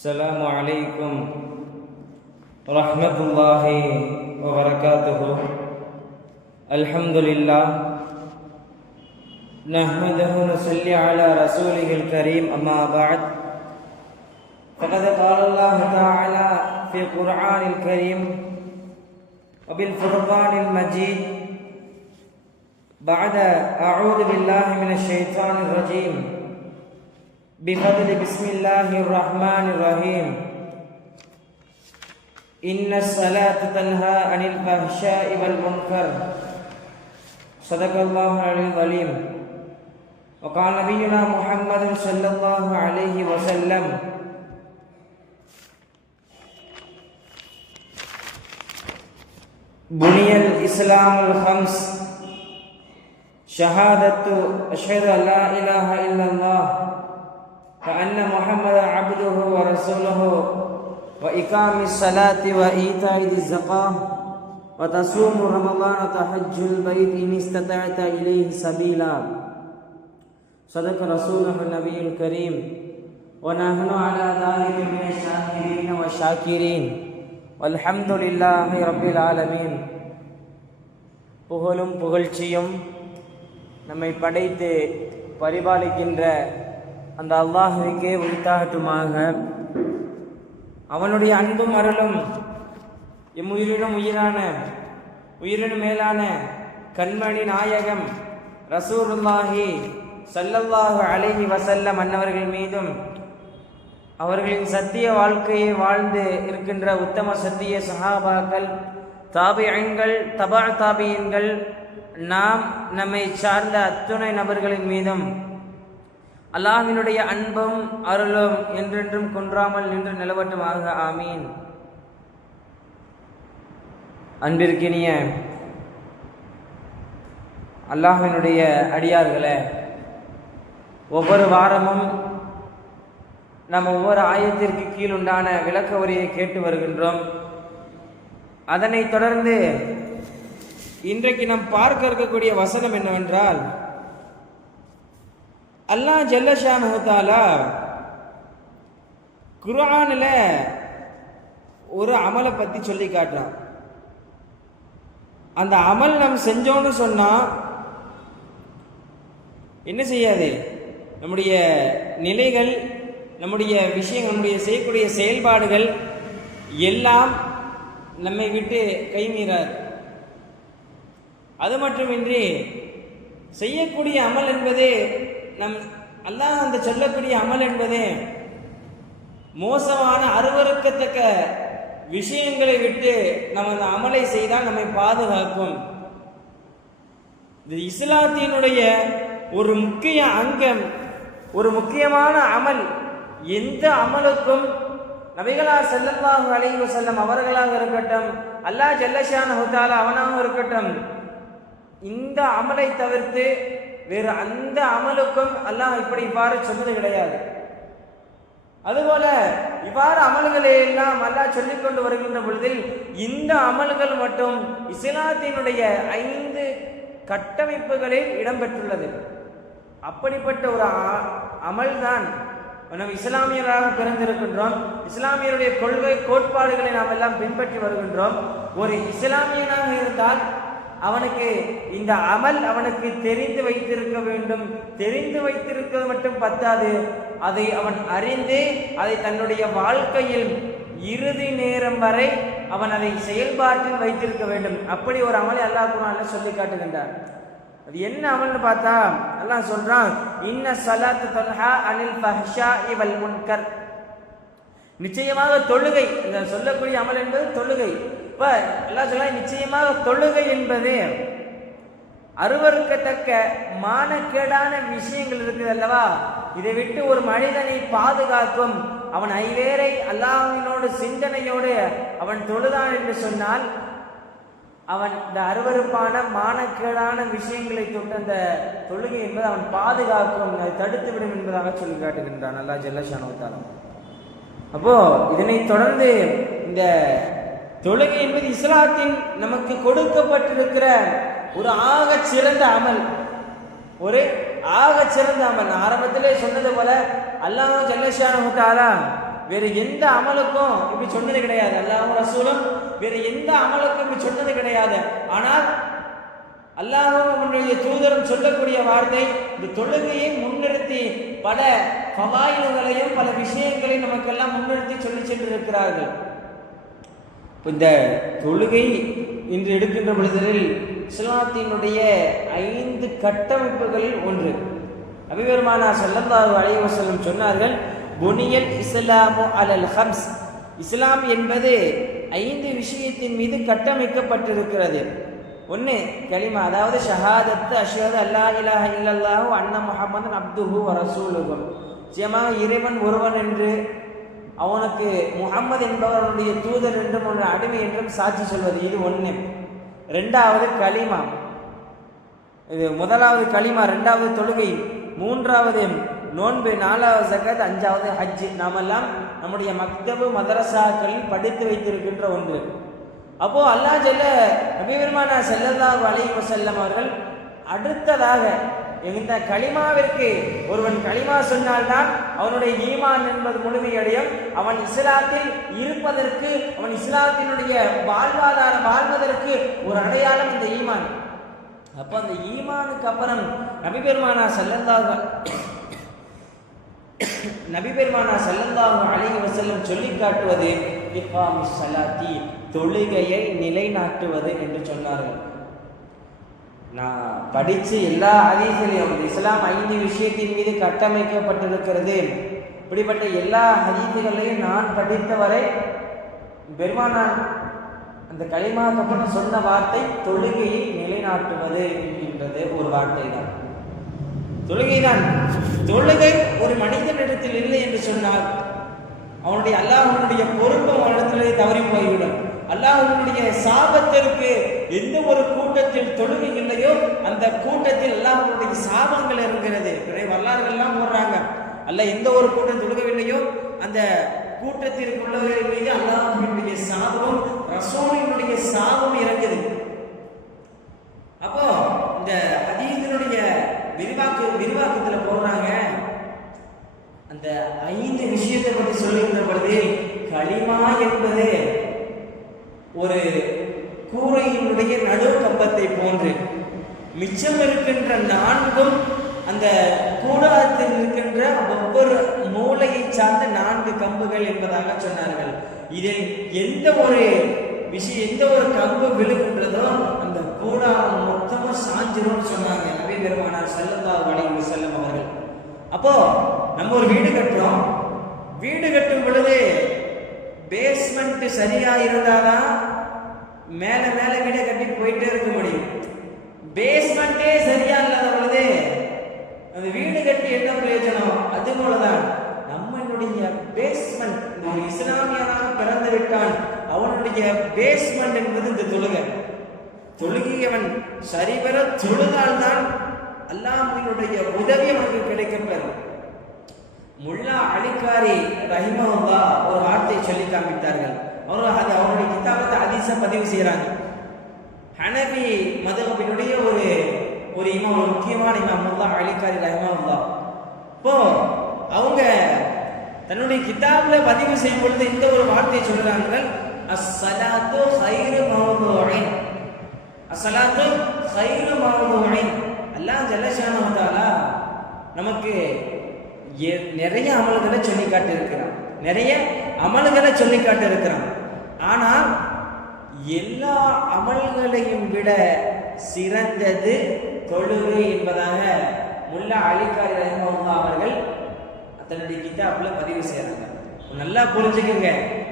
السلام عليكم ورحمة الله وبركاته. الحمد لله نحمده ونصلي على رسوله الكريم. أما بعد فقد قال الله تعالى في القرآن الكريم وبالفرقان المجيد بعد أعوذ بالله من الشيطان الرجيم بفضل بسم الله الرحمن الرحيم. إن الصلاة تنهى عن الفحشاء والمنكر. صدق الله العظيم. وقال نبينا محمد صلى الله عليه وسلم: بني الإسلام الخمس شهادة أشهد أن لا إله إلا الله وأن محمدا عبده ورسوله وإقام الصلاة وإيتاء الزكاة وتصوم رمضان وتحج البيت إن استطعت إليه سبيلا. صدق رسوله النبي الكريم ونحن على ذلك من الشاهدين والشاكرين والحمد لله رب العالمين. புகழும் புகழ்ச்சியும் நம்மை படைத்து பரிபாலிக்கின்ற அந்த அல்லாஹ்வுக்கே உரித்தாகட்டுமாக. அவனுடைய அன்பும் அருளும் எம்முயிரினும் உயிரினும் மேலான கண்மணி நாயகம் ரசூலுல்லாஹி ஸல்லல்லாஹு அலைஹி வஸல்லம் அன்னவர்கள் மீதும், அவர்களின் சத்திய வாழ்க்கையை வாழ்ந்து இருக்கின்ற உத்தம சத்திய சஹாபாக்கள், தாபிஈன்கள், தபா தாபிஈன்கள், நம்மை சார்ந்த அத்துணை நபர்களின் மீதும் அல்லாஹ்வினுடைய அன்பும் அருளும் என்றென்றும் குன்றாமல் நின்று நிலவட்டுமாக. ஆமீன். அன்பிற்கினிய அல்லாஹ்வினுடைய அடியார்களே, ஒவ்வொரு வாரமும் நம்ம ஒவ்வொரு ஆயத்திற்கு கீழ் உண்டான விளக்க உரையை கேட்டு வருகின்றோம். அதனைத் தொடர்ந்து இன்றைக்கு நாம் பார்க்க இருக்கக்கூடிய வசனம் என்னவென்றால், அல்லாஹ் ஜல்ல ஷானஹு தஆலா குர்ஆன்ல ஒரு அமலை பத்தி சொல்லி காட்டுறான். அந்த அமல் நாம் செஞ்சோன்னு சொன்னா என்ன செய்யாது, நம்முடைய நிலைகள், நம்முடைய விஷயங்கள், நம்முடைய செய்யக்கூடிய செயல்பாடுகள் எல்லாம் நம்மை விட்டு கைமீறாது. அது மட்டுமின்றி செய்யக்கூடிய அமல் என்பது அல்லாஹ் அந்த சொல்லக்கூடிய அமல் என்பது மோசமான அருவருக்கத்தக்க விஷயங்களை விட்டு நம்ம அந்த அமலை செய்தால் நம்மை பாதுகாக்கும். இது இஸ்லாத்தினுடைய ஒரு முக்கிய அங்கம், ஒரு முக்கியமான அமல். எந்த அமலுக்கும் நபிகளார் ஸல்லல்லாஹு அலைஹி வஸல்லம் அவர்களாக இருக்கட்டும், அல்லாஹ் ஜல்ல ஷானஹு தஆலா அவனாக இருக்கட்டும், இந்த அமலை தவிர்த்து வேறு அந்த அமலுக்கும் அல்லாஹ் இவ்வாறு சொன்னது கிடையாது. அதுபோல இவ்வாறு அமல்களை எல்லாம் அல்லாஹ் சொல்லிக் கொண்டு வருகின்ற பொழுதில் இந்த அமல்கள் மட்டும் இஸ்லாத்தினுடைய 5 கட்டமைப்புகளில் இடம்பெற்றுள்ளது. அப்படிப்பட்ட ஒரு அமல் தான் நாம் இஸ்லாமியராக பிறந்திருக்கின்றோம். இஸ்லாமியருடைய கொள்கை கோட்பாடுகளை நாம் எல்லாம் பின்பற்றி வருகின்றோம். ஒரு இஸ்லாமியனாக இருந்தால் அவனுக்கு இந்த அமல் அவனுக்கு தெரிந்து வைத்திருக்க வேண்டும். தெரிந்து வைத்திருக்கிறது மட்டும் பத்தாது, அதை அவன் அறிந்து அதை தன்னுடைய வாழ்க்கையில் இறுதி நேரம் வரை அவன் அதை செயல்பாட்டில் வைத்திருக்க வேண்டும். அப்படி ஒரு அமலை அல்லாஹ் குர்ஆன்ல சொல்லி காட்டுகின்றார். அது என்ன அமல்னு பார்த்தா அல்லாஹ் சொல்றான், இன்ன ஸலாத்த தன்ஹா அனில் ஃபஹ்ஷாஇ வல் முன்கர். நிச்சயமாக தொழுகை, இந்த சொல்லக்கூடிய அமல் என்பது தொழுகை. இப்ப அல்லாஹ் சொல்றான், நிச்சயமாக தொழுகை என்பது அருவருக்கத்தக்க மானக்கேடான விஷயங்கள் இருக்குது அல்லவா, இதை விட்டு ஒரு மனிதனை பாதுகாக்கும். அவன் ஐவேரை அல்லாஹ்வினோடு சிந்தனையோடு அவன் தொழுதான் என்று சொன்னால் அவன் இந்த அருவருப்பான மானக்கேடான விஷயங்களை தொட்டு அந்த தொழுகை என்பது அவன் பாதுகாக்கும், அதை தடுத்து விடும் என்பதாக சொல்லி காட்டுகின்றான் அல்லாஹ் ஜல்ல ஷானஹு தஆலா. அப்போ இதனை தொடர்ந்து இந்த தொழுகை என்பது இஸ்லாத்தின் நமக்கு கொடுக்கப்பட்டிருக்கிற ஒரு ஆக சிறந்த அமல், ஒரு ஆக சிறந்த அமல். ஆரம்பத்திலே சொன்னது போல அல்லாஹ் ஜல்ல ஷானஹு தஆலா வேற எந்த அமலுக்கும் இப்படி சொன்னது கிடையாது. அல்லாஹ்வும் ரசூலும் வேற எந்த அமலுக்கும் இப்படி சொன்னது கிடையாது. ஆனால் அல்லாஹ்வும் அவனுடைய தூதரும் சொல்லக்கூடிய வார்த்தை, இந்த தொழுகையை முன்னிறுத்தி பல ஃபவாயில்களையும் பல விஷயங்களையும் நமக்கெல்லாம் முன்னிறுத்தி சொல்லி சென்றிருக்கிறார்கள். இந்த தொழுகை இன்று எடுக்கின்ற பொழுதில் இஸ்லாத்தினுடைய 5 கட்டமைப்புகளில் ஒன்று. நபி பெருமானார் ஸல்லல்லாஹு அலைஹி வஸல்லம் சொன்னார்கள், புனியல் இஸ்லாமு அலல் ஹம்ஸ். இஸ்லாம் என்பது 5 விஷயத்தின் மீது கட்டமைக்கப்பட்டிருக்கிறது. ஒன்று கலிமா, அதாவது ஷஹாதத்து அஷ்ஹது அல்லா இலாஹ இல்லல்லாஹு அன்ன முஹம்மதன் அப்துஹு வ ரசூலுஹு. நிச்சயமாக இறைவன் ஒருவன் என்று, அவனுக்கு முஹம்மது என்பவருடைய தூதர் என்றும் ஒரு அடிமை என்றும் சாட்சி சொல்வது, இது ஒன்று. ரெண்டாவது கலிமா, இது முதலாவது கலிமா, ரெண்டாவது தொழுகை, மூன்றாவது நோன்பு, நாலாவது ஸகாத், அஞ்சாவது ஹஜ். நாமெல்லாம் நம்முடைய மக்தபு மதரசாக்களில் படித்து வைத்திருக்கின்ற ஒன்று. அப்போ அல்லாஹ் ஜல்ல நபி பெருமானார் ஸல்லல்லாஹு அலைஹி வஸல்லம் அவர்கள் அடுத்ததாக இந்த கலிமாவிற்கு, ஒருவன் கலிமா சொன்னால்தான் அவனுடைய ஈமான் என்பது முழுமையடையும். அவன் இஸ்லாத்தில் இருப்பதற்கு, அவன் இஸ்லாத்தினுடைய வாழ்வதற்கு ஒரு அடையாளம் இந்த ஈமான். அப்போ அந்த ஈமானுக்கு அப்புறம் நபி பெருமானார் ஸல்லல்லாஹு அலைஹி வஸல்லம் சொல்லி காட்டுவது இகாமிஸ் ஸலாத்தி, தொழுகையை நிலைநாட்டுவது என்று சொன்னார்கள். நான் படித்து எல்லா ஹதீஸ்களையும், இஸ்லாம் 5 விஷயத்தின் மீது கட்டமைக்கப்பட்டிருக்கிறது, இப்படிப்பட்ட எல்லா ஹதீஸ்களையும் நான் படித்தவரை பெருமானார் அந்த கலிமாவுக்கு அப்புறம் சொன்ன வார்த்தை தொழுகையை நிலைநாட்டுவது என்கின்றது ஒரு வார்த்தை தான். தொழுகைதான். தொழுகை ஒரு மனிதனிடத்தில் இல்லை என்று சொன்னால் அவனுடைய அல்லாஹ்வுடைய பொறுப்பு அவனிடத்திலே தவறி போய்விடும். அல்லாஹ்வுடைய சாபத்திற்கு எந்த ஒரு கூட்டத்தில் தொழுகை இல்லையோ அந்த கூட்டத்தில் அல்லாஹ்வுடைய சாபங்கள் இருக்கிறது. வரலாறுகள் எல்லாம் போடுறாங்க, அல்ல எந்த ஒரு கூட்டம் தொழுகவில்லையோ அந்த கூட்டத்திற்குள்ளவர்கள் மீது அல்லாஹ்வுடைய சாபமும் ரசூலினுடைய சாபமும் இறங்குது. அப்போ இந்த ஹதீஸினுடைய விரிவாக்கத்துல போறாங்க. அந்த 5 விஷயத்தை பற்றி சொல்லுகின்ற பொழுது கலிமா என்பது ஒரு கூரையினுடைய நடு கம்பத்தை போன்று, மிச்சம் இருக்கின்ற 4ம் அந்த கூடாரத்தில் இருக்கின்ற ஒவ்வொரு மூளையை சார்ந்த 4 கம்புகள் என்பதாக சொன்னார்கள். இதில் எந்த ஒரு விஷயம், எந்த ஒரு கம்பு விழுகின்றதோ அந்த கூடாரம் மொத்தமும் சாஞ்சிரும் சொன்னாங்க நபி பெருமானார் ஸல்லல்லாஹு அலைஹி வஸல்லம் அவர்கள். அப்போ நம்ம ஒரு வீடு கட்டுறோம், வீடு கட்டும் பொழுது பேஸ்மெண்ட் சரியா இருந்தாதான் மேல மேல வீடை கட்டி போயிட்டே இருக்க முடியும். பேஸ்மெண்டே சரியா இல்லாத பொழுது அந்த வீடு கட்டி என்ன பிரயோஜனம்? அது போலதான் நம்மளுடைய பேஸ்மெண்ட், ஒரு இஸ்லாமியனாக பிறந்து விட்டான், அவனுடைய பேஸ்மெண்ட் என்பது இந்த தொழுகை. தொழுகையவன் சரிபெற தொழுதால்தான் அல்லாஹ்வினுடைய உதவி அவனுக்கு கிடைக்கப்பெறும். முல்லா அலிகாரி ரஹிமஹுல்லாஹ் ஒரு வார்த்தை சொல்லி காண்பித்தார்கள். அவருடைய கிதாபத்தை ஹதீஸை பதிவு செய்யறாங்க. ஹனபி மதுஹபினுடைய ஒரு இமாம், ஒரு முக்கியமான இமாம் முல்லா அலிகாரி ரஹிமஹுல்லாஹ். இப்போ அவங்க தன்னுடைய கிதாப்ல பதிவு செய்யும் பொழுது இந்த ஒரு வார்த்தையை சொல்றாங்க, அஸ்ஸலாத்து கைரு மவ்தூஇன். அஸ்ஸலாத்து கைரு மவ்தூஇன். அல்லாஹ் ஜல்லஷானஹு வ தஆலா நமக்கு நிறைய அமல்களை சொல்லி காட்டி இருக்கிறான், நிறைய அமல்களை சொல்லி காட்டி இருக்கிறான். ஆனால் எல்லா அமல்களையும் விட சிறந்தது தொழுகை என்பதாக முல்லா அலிகாரி ரஹிமஹுல்லாஹ் அவர்கள் தன்னுடைய கிதாப்ல பதிவு செய்யறாங்க. நல்லா புரிஞ்சுக்கங்க,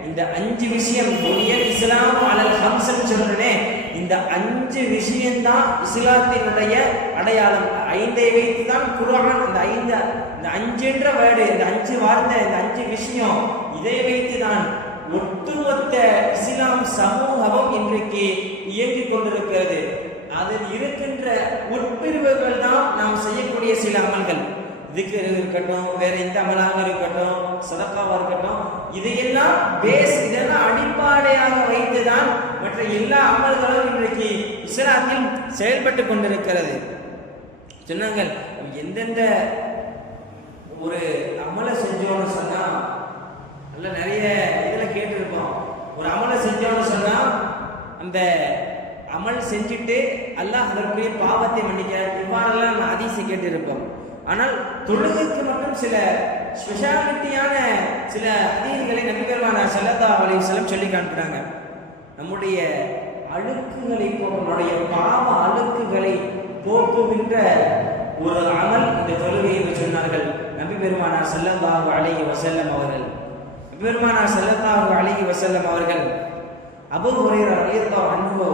இந்த 5 விஷயம் புனியல் இஸ்லாம் அலல் ஹம்ஸ்ன்னு சொல்றேனே, இந்த 5 விஷயம்தான் இஸ்லாத்தினுடைய அடையாளம். 5ஐ வைத்து தான் குர்ஆன் இந்த 5 என்ற வேர்டு, இந்த 5 வார்த்தை, இந்த 5 விஷயம், இதை வைத்து தான் ஒட்டுமொத்த இஸ்லாம் சமூகமும் இன்றைக்கு இயங்கிக் கொண்டிருக்கிறது. அதில் இருக்கின்ற உட்பிரிவுகள் தான் நாம் செய்யக்கூடிய சில அமல்கள். திக்ர் இருக்கட்டும், வேற எந்த அமலாக இருக்கட்டும், சதகாவா இருக்கட்டும், இதையெல்லாம் இதெல்லாம் அடிப்படையாக வைத்துதான் மற்ற எல்லா அமல்களும் இன்றைக்கு இஸ்லாத்தில் செயல்பட்டு கொண்டிருக்கிறது. சொன்னாங்க, எந்தெந்த ஒரு அமலை செஞ்சோம்னு சொன்னா நல்ல அந்த அமல் செஞ்சுட்டு அல்லாஹ் அதற்குரிய பாவத்தை மன்னிக்கிறார். இவ்வாறெல்லாம் நம்ம ஹதீஸை கேட்டிருப்போம். ஆனால் தொழுகைக்கு மட்டும் சில ஸ்பெஷாலிட்டியான சில ஹதீஸ்களை நபி பெருமானார் ஸல்லல்லாஹு அலைஹி வஸல்லம் சொல்லி காண்பிக்கிறாங்க. நம்முடைய அழுக்குகளை நம்முடைய பாவ அழுக்குகளை போக்குகின்ற ஒரு அமல் இந்த தொழுகை என்று சொன்னார்கள் நபி பெருமானார் ஸல்லல்லாஹு அலைஹி வஸல்லம் அவர்கள். நபி பெருமானார் ஸல்லல்லாஹு அலைஹி வஸல்லம் அவர்கள் அபூ ஹுரைரா ரலியல்லாஹு அன்ஹு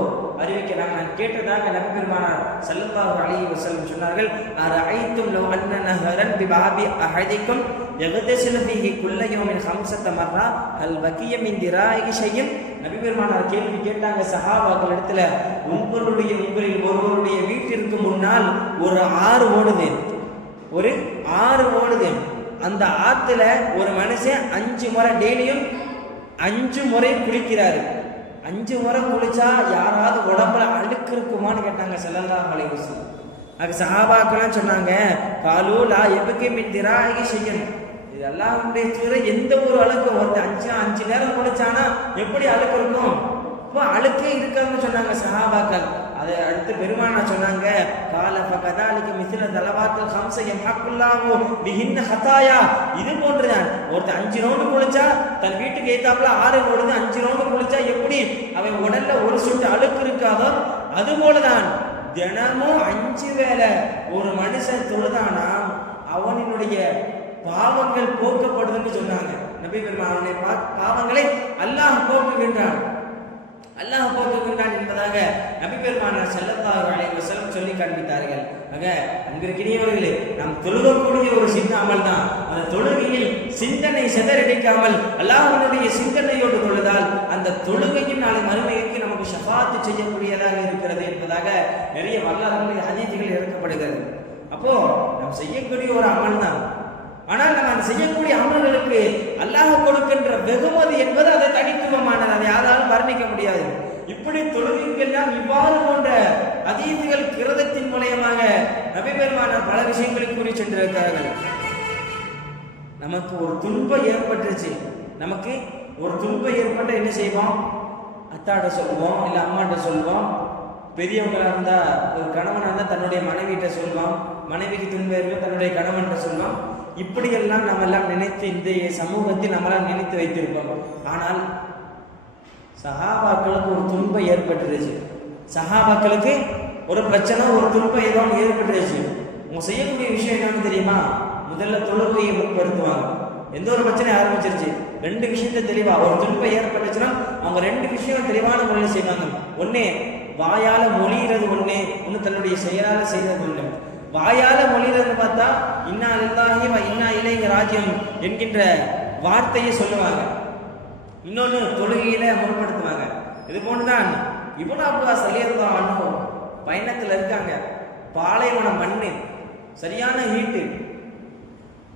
அறிவிக்கிறாங்க. நான் கேட்டதாக நபி பெருமானார் ஸல்லல்லாஹு அலைஹி வஸல்லம் சொன்னார்கள், அரஐத்தும் லவ் அன்ன நஹரன் பிபாபி அஹதிக்கும் யக்தஸிலு ஃபீஹி குல்ல யௌமின் 5 மர்ரா ஹல் பகிய மின் திராஇ ஷைஇன். நபி பெருமானார் கேள்வி கேட்டாங்க சஹாபாக்கள் இடத்துல, உங்களில் ஒருவருடைய வீட்டிற்கு முன்னால் ஒரு ஆறு ஓடுது, ஒரு ஆறு ஓடுது. அந்த ஆத்துல ஒரு மனுஷன் 5 முறை டெய்லியும் 5 முறை குளிக்கிறாரு. 5 முறை குளிச்சா யாராவது உடம்புல அழுக்கு இருக்குமான்னு கேட்டாங்க ஸல்லல்லாஹு அலைஹி வஸல்லம். அது சஹாபாக்கெல்லாம் சொன்னாங்க, காலு லா யபகி மின் திராஇ ஷைஇன். இது அல்லாஹ்வுடைய தூதர் எந்த ஒரு அழுக்கு ஒரு 5 நேரம் குளிச்சானா எப்படி அழுக்கு இருக்கும்? இப்போ அழுக்கே இருக்காதுன்னு சொன்னாங்க சஹாபாக்கள். அதை அடுத்து பெருமானார் சொன்னாங்க, கால ஃபகதாலிக மிஸ்ல தலவாத்துல் ஹம்ஸ யம்ஹக்குல்லாஹு பிஹின்ன ஹதாயா. இது போன்றுதான் ஒருத்தர் 5 ரவுண்டு குளிச்சா தன் வீட்டுக்கு ஏத்தாப்புல 6 ஓடுது, 5 ரவுண்டு குளிச்சா எப்படி அவன் உடல்ல ஒரு சொட்டு அழுக்கு இருக்காதோ அதுபோலதான் தினமும் 5 வேளை ஒரு மனுஷன் தொழுதானா அவனுடைய பாவங்கள் போக்கப்படுதுன்னு சொன்னாங்க நபி பெருமானார். பாவங்களை அல்லாஹ் போக்குகின்றான், அல்லாஹ் போக்குகின்றான் என்பதாக நபி பெருமானார் ஸல்லல்லாஹு அலைஹி வஸல்லம் சொல்லி காண்பித்தார்கள். ஆக அன்பிற்கினியவர்களே, நாம் தொழுகக்கூடிய ஒரு சின்ன அமல் தான். அந்த தொழுகையில் சிந்தனை சிதறடிக்காமல் அல்லாஹ்வுடைய சிந்தனையோடு தொழுதால் அந்த தொழுகையின் நாளை மறுமைக்கு நமக்கு ஷஃபாத்து செய்யக்கூடியதாக இருக்கிறது என்பதாக நிறைய வரலாறுகளில் ஹதீஸ்கள் இறக்கப்படுகிறது. அப்போ நாம் செய்யக்கூடிய ஒரு அமல் தான். ஆனால் நம்ம செய்யக்கூடிய அமல்களுக்கு அல்லாஹ் கொடுக்கின்ற வெகுமதி என்பது அது தனித்துவமானது, அதை யாராலும் வர்ணிக்க முடியாது. இப்படி தொழுகைக்கெல்லாம் இவ்வாறு போன்ற ஹதீஸ்கள் கிரதத்தின் மூலமாக நபி பெருமானார் பல விஷயங்களை கூறி சென்றிருக்கிறார்கள். நமக்கு ஒரு துன்பம் ஏற்பட்டுருச்சு, நமக்கு ஒரு துன்பம் ஏற்பட்ட என்ன செய்வோம்? அத்தாட்ட சொல்லுவோம், இல்லை அம்மாட்ட சொல்லுவோம். பெரியவங்களா இருந்தா ஒரு கணவனாக இருந்தால் தன்னுடைய மனைவிட்ட சொல்லுவோம், மனைவிக்கு துன்பம் இருக்கும் தன்னுடைய கணவன்கிட்ட சொல்லுவோம். இப்படியெல்லாம் நம்ம எல்லாம் நினைத்து இந்த சமூகத்தில் நம்மளால் நினைத்து வைத்திருப்போம். ஆனால் சஹாபாக்களுக்கு ஒரு துன்பம் ஏற்பட்டுருச்சு, சஹாபாக்களுக்கு ஒரு பிரச்சனை, ஒரு துன்பம் ஏதோ ஏற்பட்டுருச்சு. உங்க செய்யக்கூடிய விஷயம் என்னன்னு தெரியுமா? முதல்ல தொழுகையை முற்படுத்துவாங்க. எந்த ஒரு பிரச்சனை ஆரம்பிச்சிருச்சு, 2 விஷயத்த தெளிவா, ஒரு துன்பம் ஏற்பட்டுச்சுன்னா அவங்க 2 விஷயம் தெளிவான முறையில் செய்வாங்க. ஒன்னே வாயால மொழிகிறது, ஒன்று தன்னுடைய செயலால செய்யறது. ஒன்று வாயால மொழிகிறதுன்னு பார்த்தா இன்னா லில்லாஹி வ இன்னா இலைஹி ராஜிஊன் என்கின்ற வார்த்தையை சொல்லுவாங்க. இன்னொன்று தொழுகையில முற்படுத்துவாங்க. இது போன்றுதான் இப்னு அப்பாஸ் ரலியல்லாஹு அன்ஹு பயணத்தில் இருக்காங்க. பாலைவனம் மண்ணு, சரியான ஹீட்டு,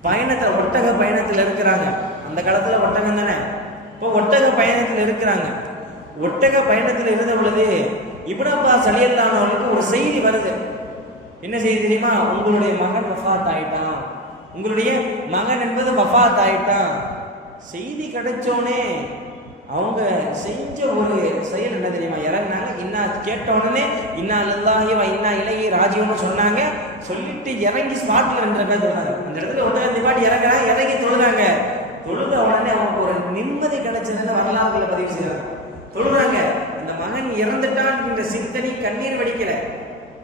பயணத்தில் ஒட்டக பயணத்தில் இருக்கிறாங்க. அந்த காலத்தில் ஒட்டகம் தானே. இப்போ ஒட்டக பயணத்தில் இருக்கிறாங்க. ஒட்டக பயணத்தில் இருந்த பொழுது இப்னு அப்பாஸ் ரலியல்லாஹு அன்ஹுவுக்கு ஒரு செய்தி வருது. என்ன செய்தி தெரியுமா? உங்களுடைய மகன் வஃபாத் ஆயிட்டான், உங்களுடைய மகன் என்பது வஃபாத் ஆயிட்டான். செய்தி கிடைச்சோனே அவங்க செஞ்ச ஒரு செயல் என்ன தெரியுமா? இறங்கினாங்க. இன்னா கேட்ட உடனே இன்னா லில்லாஹி வ இன்னா இலைஹி ராஜிஊன் சொன்னாங்க. சொல்லிட்டு இறங்கி ஸ்பாட்ல 2 பேர் சொன்னாங்க. அந்த இடத்துல ஒட்டகத்தை பாட்டி இறங்குறாங்க, இறங்கி தொழுறாங்க. தொழுத உடனே அவங்களுக்கு ஒரு நிம்மதி கிடைச்சதுன்னு வரலாறுல பதிவு செய்யறாங்க. தொழுறாங்க, அந்த மகன் இறந்துட்டான் என்ற சிந்தனை, கண்ணீர் வடிக்கல.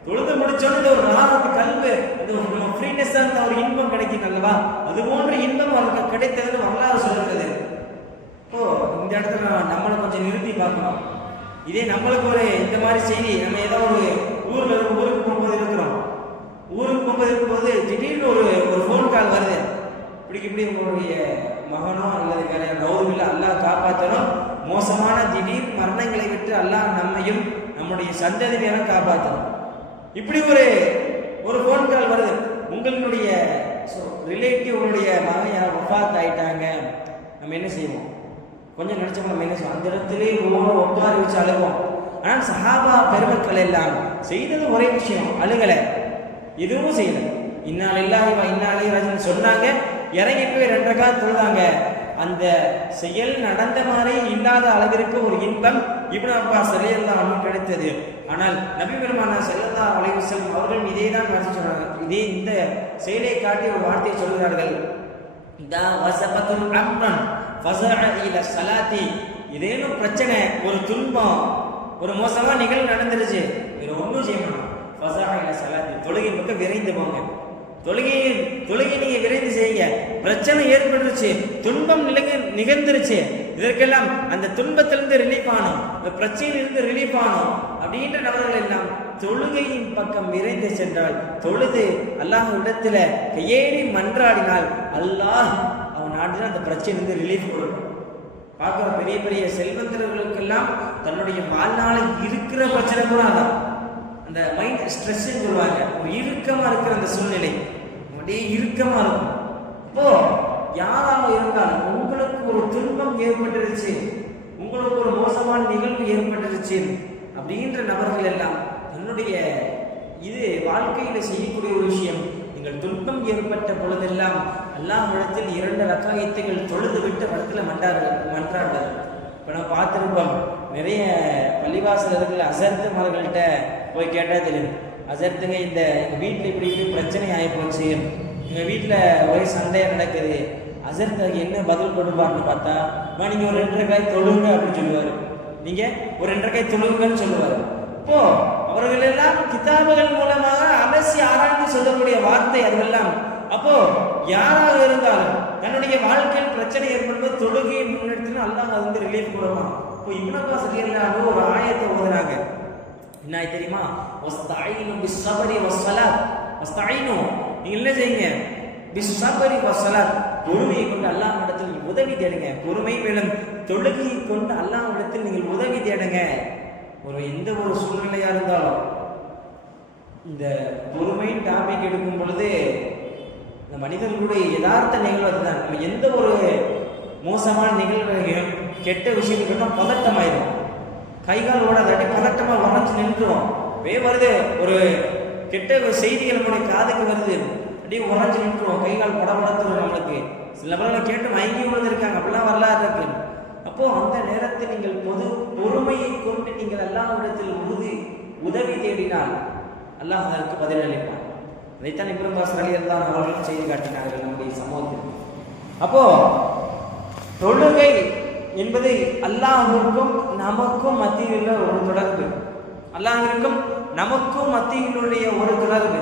தொழுது முடிச்சோன்னு ஒரு ராகத்து கல்வி, நம்ம ஃப்ரீனஸ் அந்த ஒரு இன்பம் கிடைக்கும் அல்லவா? அது போன்ற இன்பம் அவருக்கு கிடைத்ததுன்னு வரலாறு சொல்லுறது. இப்போ இந்த இடத்துல நம்மளை கொஞ்சம் நிறுத்தி பார்க்கணும். இதே நம்மளுக்கு ஒரு இந்த மாதிரி செய்தி, நம்ம ஏதோ ஒரு ஊருக்கு போகும்போது இருக்கிறோம், ஊருக்கு போகும்போது இருக்கும்போது திடீர்னு ஒரு ஃபோன் கால் வருது. இப்படி உங்களுடைய மகனோ அல்லது வேற கௌரவில்லை, அல்லாஹ் காப்பாற்றணும், மோசமான திடீர் மரணங்களை விட்டு அல்லாஹ் நம்மையும் நம்முடைய சந்ததியெல்லாம் காப்பாற்றணும். இப்படி ஒரு ஃபோன் கால் வருது. உங்களுடைய ரிலேட்டிவ் உங்களுடைய மகன் யாரும் வஃபாத் ஆயிட்டாங்க. நம்ம என்ன செய்வோம்? கொஞ்சம் நினைச்சோம், நம்ம என்ன செய்வோம்? அந்த இடத்திலே ஒப்பாரி வச்சு அழுவோம். ஆனால் சஹாபா பெருமக்கள் எல்லாம் செய்தது ஒரே விஷயம், அழுகலை, எதுவும் செய்யல. இன்னா லில்லாஹி வ இன்னா இலைஹி ராஜிஊன் சொன்னாங்க, இறங்கி போய் 2 ரக்காத் தொழுதாங்க. அந்த செயல் நடந்த மாதிரி இல்லாத அளவிற்கு ஒரு இன்பம் இப்னு அப்பாஸ் ரலியல்லாஹு அன்ஹு கிடைத்தது. ஆனால் நபி பெருமானார் ஸல்லல்லாஹு அலைஹி வஸல்லம் அவர்கள் இதே தான் சொல்றாங்க. இதே இந்த செயலை காட்டி ஒரு வார்த்தையை சொல்கிறார்கள். இதா வஸபத்துல் அம்ரன் ஃபஸஅ இல ஸலாத்தி. இதேனும் பிரச்சனை, ஒரு துன்பம், ஒரு மோசமான நிகழ்வு நடந்துருச்சு, வேற ஒன்றும் செய்ய மாட்டோம். ஃபஸஅ இல ஸலாத்தி, தொழுகை பக்கம் விரைந்து போங்க. தொழுகை நீங்க விரைந்து செய்யுங்க. பிரச்சனை ஏற்பட்டுருச்சு, துன்பம் நிகழ்ந்துருச்சு, இதற்கெல்லாம் அந்த துன்பத்திலிருந்து ரிலீஃப் ஆனோம், இந்த பிரச்சனையிலிருந்து ரிலீஃப் ஆனோம் அப்படின்ற நபர்கள் எல்லாம் தொழுகையின் பக்கம் விரைந்து சென்றால், தொழுது அல்லாஹ் இடத்துல கையேறி மன்றாடினால் அல்லாஹ் அவன் நாட்டில் அந்த பிரச்சனையிலிருந்து ரிலீஃப் கொடுக்கும். பார்க்குற பெரிய பெரிய செல்வந்தர்களுக்கெல்லாம் தன்னுடைய வாழ்நாளில் இருக்கிற பிரச்சனை கூட அதான், அந்த மைண்ட் ஸ்ட்ரெஸ் சொல்லுவாங்க. ஒரு இறுக்கமா இருக்கிற அந்த சூழ்நிலை அப்படியே இறுக்கமா இருக்கும். இப்போ யாராக இருந்தாலும் உங்களுக்கு ஒரு துன்பம் ஏற்பட்டுருச்சு, உங்களுக்கு ஒரு மோசமான நிகழ்வு ஏற்பட்டுருச்சு அப்படின்ற நபர்கள் எல்லாம் தன்னுடைய இது வாழ்க்கையில செய்யக்கூடிய ஒரு விஷயம், நீங்கள் துன்பம் ஏற்பட்ட பொழுதெல்லாம் அல்லாஹ்விடத்தில் 2 ரக்காயத்துகள் தொழுது விட்டு இடத்துல மன்றாடுவார். இப்போ நான் பார்த்துருப்போம், நிறைய பள்ளிவாசலர்கள் அசர்த்துமார்கள்ட்ட போய் கேட்டால் தெரியும், அசர்த்துங்க இந்த எங்கள் வீட்டில் இப்படி இப்படி பிரச்சனை ஆகிப்போச்சு, எங்கள் வீட்டில் ஒரே சண்டையாக நடக்குது, அசர்த்துக்கு என்ன பதில் கொடுப்பார்னு பார்த்தா, நீங்கள் ஒரு 2 ரக்காய் தொழுங்க அப்படின்னு சொல்லுவார். நீங்கள் ஒரு 2 ரக்காய் தொழுங்கன்னு சொல்லுவார். இப்போ அவர்கள் எல்லாம் கிதாபுகள் மூலமாக அலசி ஆராய்ந்து சொல்லக்கூடிய வார்த்தை அதுவெல்லாம். அப்போ யாராக இருந்தாலும் தன்னுடைய வாழ்க்கையில் பிரச்சனை ஏற்படும்போது தொழுகையை முன்னெடுத்து அல்லாஹ் அது வந்து ரிலீஃப் கொடுப்பான். இப்போ இப்னு அப்பாஸ் ரலியல்லாஹு ஒரு ஆயத்தை ஓதுறாங்க. என்ன தெரியுமா? வஸ்தஈனு பிஸ்ஸப்ரி வஸ்ஸலாத். வஸ்தஈனு, நீங்க என்ன செய்யுங்க? பிஸ்ஸப்ரி வஸ்ஸலாத், பொறுமையை கொண்டு அல்லாஹ்விடத்தில் நீங்கள் உதவி தேடுங்க. பொறுமை மேலும் தொழுகையை கொண்டு அல்லாஹ்விடத்தில் நீங்கள் உதவி தேடுங்க. ஒரு எந்த ஒரு சூழ்நிலையா இருந்தாலும் இந்த பொறுமை டாபிக் எடுக்கும் பொழுது இந்த மனிதர்களுடைய யதார்த்த நிகழ்வு அதுதான். நம்ம எந்த ஒரு மோசமான நிகழ்வையும் கெட்ட விஷயத்துக்கு பதட்டமாயிடும், கைகால் ஓடாதாட்டி பதட்டமா வரைஞ்சு நின்றுவோம். வருது ஒரு கெட்ட செய்திகள் நம்முடைய காதுக்கு வருது, அப்படியே உறைஞ்சு நின்றுவோம், கைகால் படபடத்துடும். நம்மளுக்கு சில நபர்களை கேட்டு மயங்கி கொண்டு இருக்காங்க, அப்படிலாம் வரலாறு இருக்கு. அப்போ அந்த நேரத்தில் நீங்கள் பொறுமையை கொண்டு நீங்கள் அல்லாஹ்விடத்தில் உதவி தேடினால் அல்லாஹ் அதற்கு பதிலளிப்பான். அதைத்தான் இப்னு அப்பாஸ் ரலியல்லாஹு அவர்கள் செய்து காட்டினார்கள் நம்முடைய சமூகத்தில். அப்போ தொழுகை என்பது அல்லாஹ்விற்கும் நமக்கும் மத்தியில் ஒரு தொடர்பு, அல்லாஹ்விற்கும் நமக்கும் மத்தியிலுடைய ஒரு தொடர்பு.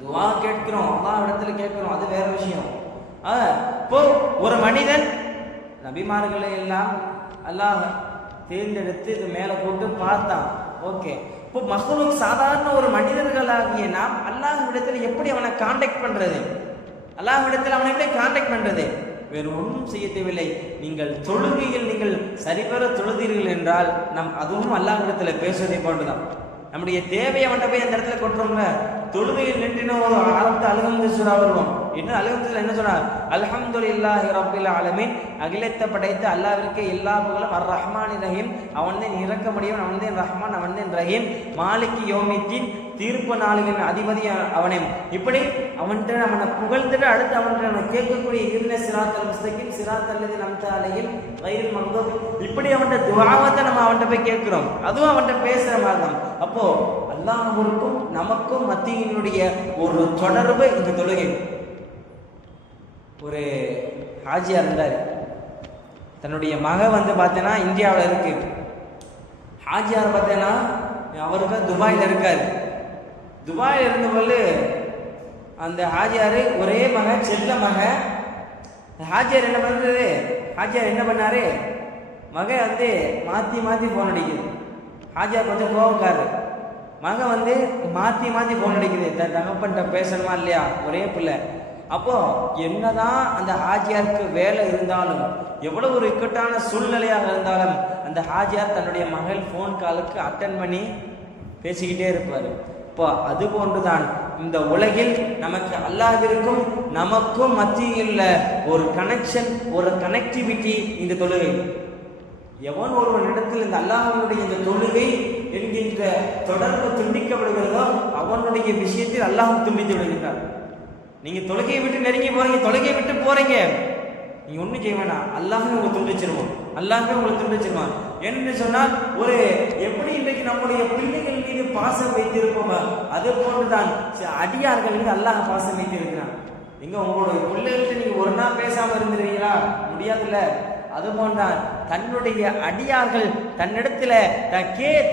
துஆ கேட்கிறோம், அல்லாஹ்விடத்தில் கேட்கிறோம், அது வேற விஷயம். இப்போ ஒரு மனிதன் நபிமார்களை எல்லாம் அல்லாஹ் தேர்ந்தெடுத்து இது மேலே போட்டு பார்த்தான். ஓகே, இப்போ மஹ்லூக் சாதாரண ஒரு மனிதர்களாகிய நாம் அல்லாஹ்விடத்தில் எப்படி அவனை கான்டாக்ட் பண்றது? அல்லாஹ்விடத்தில் அவனை எப்படி கான்டாக்ட் பண்றது? வேறு ஒன்றும் செய்ய தேவையில்லை. நீங்கள் தொழுகையில் நீங்கள் சரிபெற தொழுதீர்கள் என்றால் அதுவும் அல்லாஹ்விடத்தில் பேசுவதை போன்றுதான். நம்முடைய தேவையை அவன்கிட்ட போய் அந்த இடத்துல கொட்டுறோம்ல. தொழுகையில் நின்று ஒரு ஆரம்பத்தை அல்ஹம்து சூரா வருவோம். இன்னும் அல்ஹம்துலில்லாஹ் என்ன சொன்னார்? அல்ஹம்துலில்லாஹி ரப்பில் ஆலமீன், அகிலத்தை படைத்த அல்லாஹ்விற்கு எல்லா புகழும். அர் ரஹ்மானிர் ரஹீம், அவன்தான் இரக்கமுடையவன், அவன்தான் ரஹ்மான், அவன்தான் ரஹீம். மாலிகி யௌமித்தீன், தீர்ப்பு நாளின் அதிபதி அவனே. இப்படி அவன்கிட்ட அவனை புகழ்ந்துட்டு அடுத்து அவன்கிட்ட நம்ம கேட்கக்கூடிய இருந்த சிராத்தல் முஸ்தகீம் சிராத்தல் லதீன அன்அம்த அலைஹிம் கைரில் மக்தூப், இப்படி அவன்கிட்ட துஆவத்தை நம்ம அவன்கிட்ட போய் கேட்கிறோம். அதுவும் அவன்கிட்ட பேசுற மாதிரி தான். அப்போ அல்லாஹ்வுக்கும் நமக்கும் மத்தியினுடைய ஒரு தொடர்பு இந்த தொழுகை. ஒரு ஹாஜியா இருந்தார், தன்னுடைய மக பார்த்தேன்னா இந்தியாவில் இருக்கு. ஹாஜியார் பார்த்தேன்னா அவருக்கு துபாயில் இருக்காரு. துபாயில் இருந்தபோது அந்த ஹாஜியார் ஒரே மக, செல்ல மக. ஹாஜியார் என்ன பண்ணுறது? ஹாஜியார் என்ன பண்ணாரு? மக மாற்றி மாற்றி ஃபோன் அடிக்குது. ஹாஜியார் கொஞ்சம் கோவக்காரு. மக மாற்றி மாற்றி ஃபோன் அடிக்குது. தகப்பன்ட்ட பேசணுமா இல்லையா? ஒரே பிள்ளை. அப்போ என்னதான் அந்த ஹாஜியாருக்கு வேலை இருந்தாலும், எவ்வளவு ஒரு இக்கட்டான சூழ்நிலையாக இருந்தாலும், அந்த ஹாஜியார் தன்னுடைய மகள் ஃபோன் காலுக்கு அட்டன் பண்ணி பேசிக்கிட்டே இருப்பார். இப்போ அது போன்றுதான் இந்த உலகில் நமக்கு அல்லாஹ்விற்கும் நமக்கும் மத்தியில் ஒரு கனெக்ஷன், ஒரு கனெக்டிவிட்டி இந்த தொழுகை. எவன் ஒருவன் இடத்தில் இந்த அல்லாஹ்வினுடைய இந்த தொழுகை என்கின்ற தொடர்பு துண்டிக்கப்படுகிறதோ அவனுடைய விஷயத்தில் அல்லாஹ் துண்டித்து விடுகின்றார். நீங்க தொழுகையை விட்டு நெருங்கி போறீங்க, தொழுகையை விட்டு போறீங்க, நீங்க ஒன்றும் செய்ய வேணாம், அல்லாஹ்வே உங்களுக்கு துண்டிச்சிருவோம், அல்லாஹ்வே உங்களுக்கு துண்டிச்சிருவான் என்று சொன்னால், ஒரு எப்படி இன்றைக்கு நம்முடைய பிள்ளைகள் மீது பாசம் வைத்திருப்போமோ அது போன்றுதான் அடியார்கள் மீது அல்லாஹ் பாசம் வைத்திருக்கிறான். எங்க உங்களுடைய பிள்ளைகள்கிட்ட நீங்க ஒரு நாள் பேசாம இருந்துருவீங்களா? முடியாதுல்ல. அதுபோன்றான் தன்னுடைய அடியார்கள் தன்னிடத்துல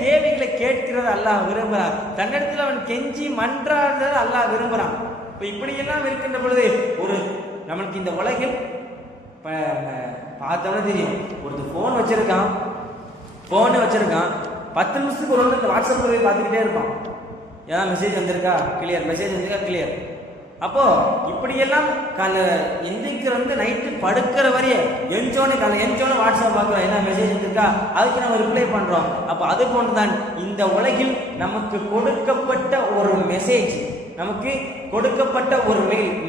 தேவைகளை கேட்கிறது அல்லாஹ் விரும்புகிறான். தன்னிடத்துல அவன் கெஞ்சி மன்றாடுறது அல்லாஹ் விரும்புகிறான். இப்ப இப்படியெல்லாம் இருக்கின்ற பொழுது ஒரு நம்மளுக்கு இந்த உலகில் பார்த்தோம்னா தெரியும், ஒருத்தர் போன் வச்சிருக்கான், 10 நிமிஷத்துக்கு ஒரு இந்த வாட்ஸ்அப் போய் பார்த்துக்கிட்டே இருப்பான். ஏதாவது மெசேஜ் வந்திருக்கா கிளியர், மெசேஜ் வந்திருக்கா கிளியர். அப்போ இப்படியெல்லாம் எந்திரிக்கிற நைட்டு படுக்கிற வரைய எஞ்சோன்னு வாட்ஸ்அப் பார்க்குறோம், என்ன மெசேஜ் வந்திருக்கா, அதுக்கு நம்ம ரிப்ளை பண்றோம். அப்போ அது போன்றுதான் இந்த உலகில் நமக்கு கொடுக்கப்பட்ட ஒரு மெசேஜ், நமக்கு கொடுக்கப்பட்ட ஒரு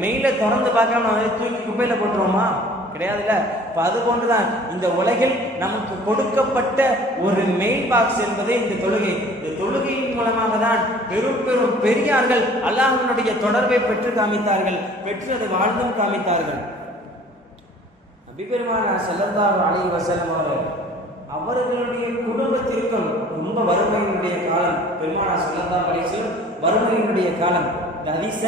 மெயிலை திறந்து பார்க்காம நம்ம தூக்கி குப்பையில போட்டுருவோமா? கிடையாதுல்ல. இப்ப அது போன்றுதான் இந்த உலகில் நமக்கு கொடுக்கப்பட்ட ஒரு மெயில் பாக்ஸ் என்பது இந்த தொழுகை. இந்த தொழுகையின் மூலமாக தான் பெரும் பெரும் பெரியார்கள் அல்லாஹ்வினுடைய தொடர்பை பெற்று காமித்தார்கள், பெற்று அதை வாழ்ந்தும் காமித்தார்கள். நபி பெருமானார் ஸல்லல்லாஹு அலைஹி வஸல்லம் அவர்களுடைய குடும்பத்திற்கும் ரொம்ப வறுமையினுடைய காலம். பெருமானார் ஸல்லல்லாஹு அலைஹி வஸல்லம் வறுமையினுடைய காலம். இந்த ஹதீஸ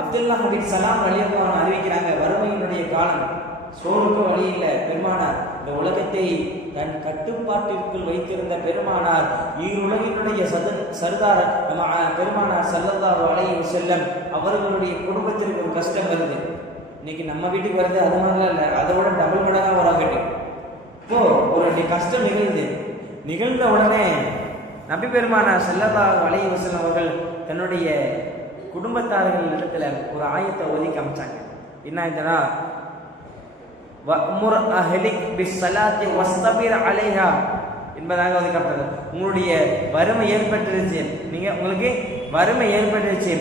அப்துல்லாஹ் பின் சலாம் ரலியல்லாஹு அன்ஹு அறிவிக்கிறாங்க. வறுமையினுடைய காலம், சோறுக்கு வழி இல்லை. பெருமானார் இந்த உலகத்தை தன் கட்டுப்பாட்டிற்குள் வைத்திருந்த பெருமானார் ஈருலகினுடைய சர்தார் பெருமானார் ஸல்லல்லாஹு அலைஹி வஸல்லம் அவர்களுடைய குடும்பத்திற்கு ஒரு கஷ்டம் வருது. இன்னைக்கு நம்ம வீட்டுக்கு வருது அது மாதிரிலாம் இல்லை, அதை விட டபுள் மடங்கா வராங்க. இப்போ ஒரு கஷ்டம் நிகழ்ந்த உடனே நபி பெருமானார் ஸல்லல்லாஹு அலைஹி வஸல்லம் அவர்கள் தன்னுடைய குடும்பத்தார்கள் இடத்துல ஒரு ஆயத்தை ஓதி காமிச்சாங்க. என்ன ஆயத்துனா, வஅமுர் அஹ்லிக் பிஸ்ஸலாத்தி வஸ்தபிர் அலைஹா என்பதாக ஓதிக்கப்பட்டது. உங்களுடைய வறுமை ஏற்பட்டுருச்சு, உங்களுக்கு வறுமை ஏற்பட்டுருச்சு,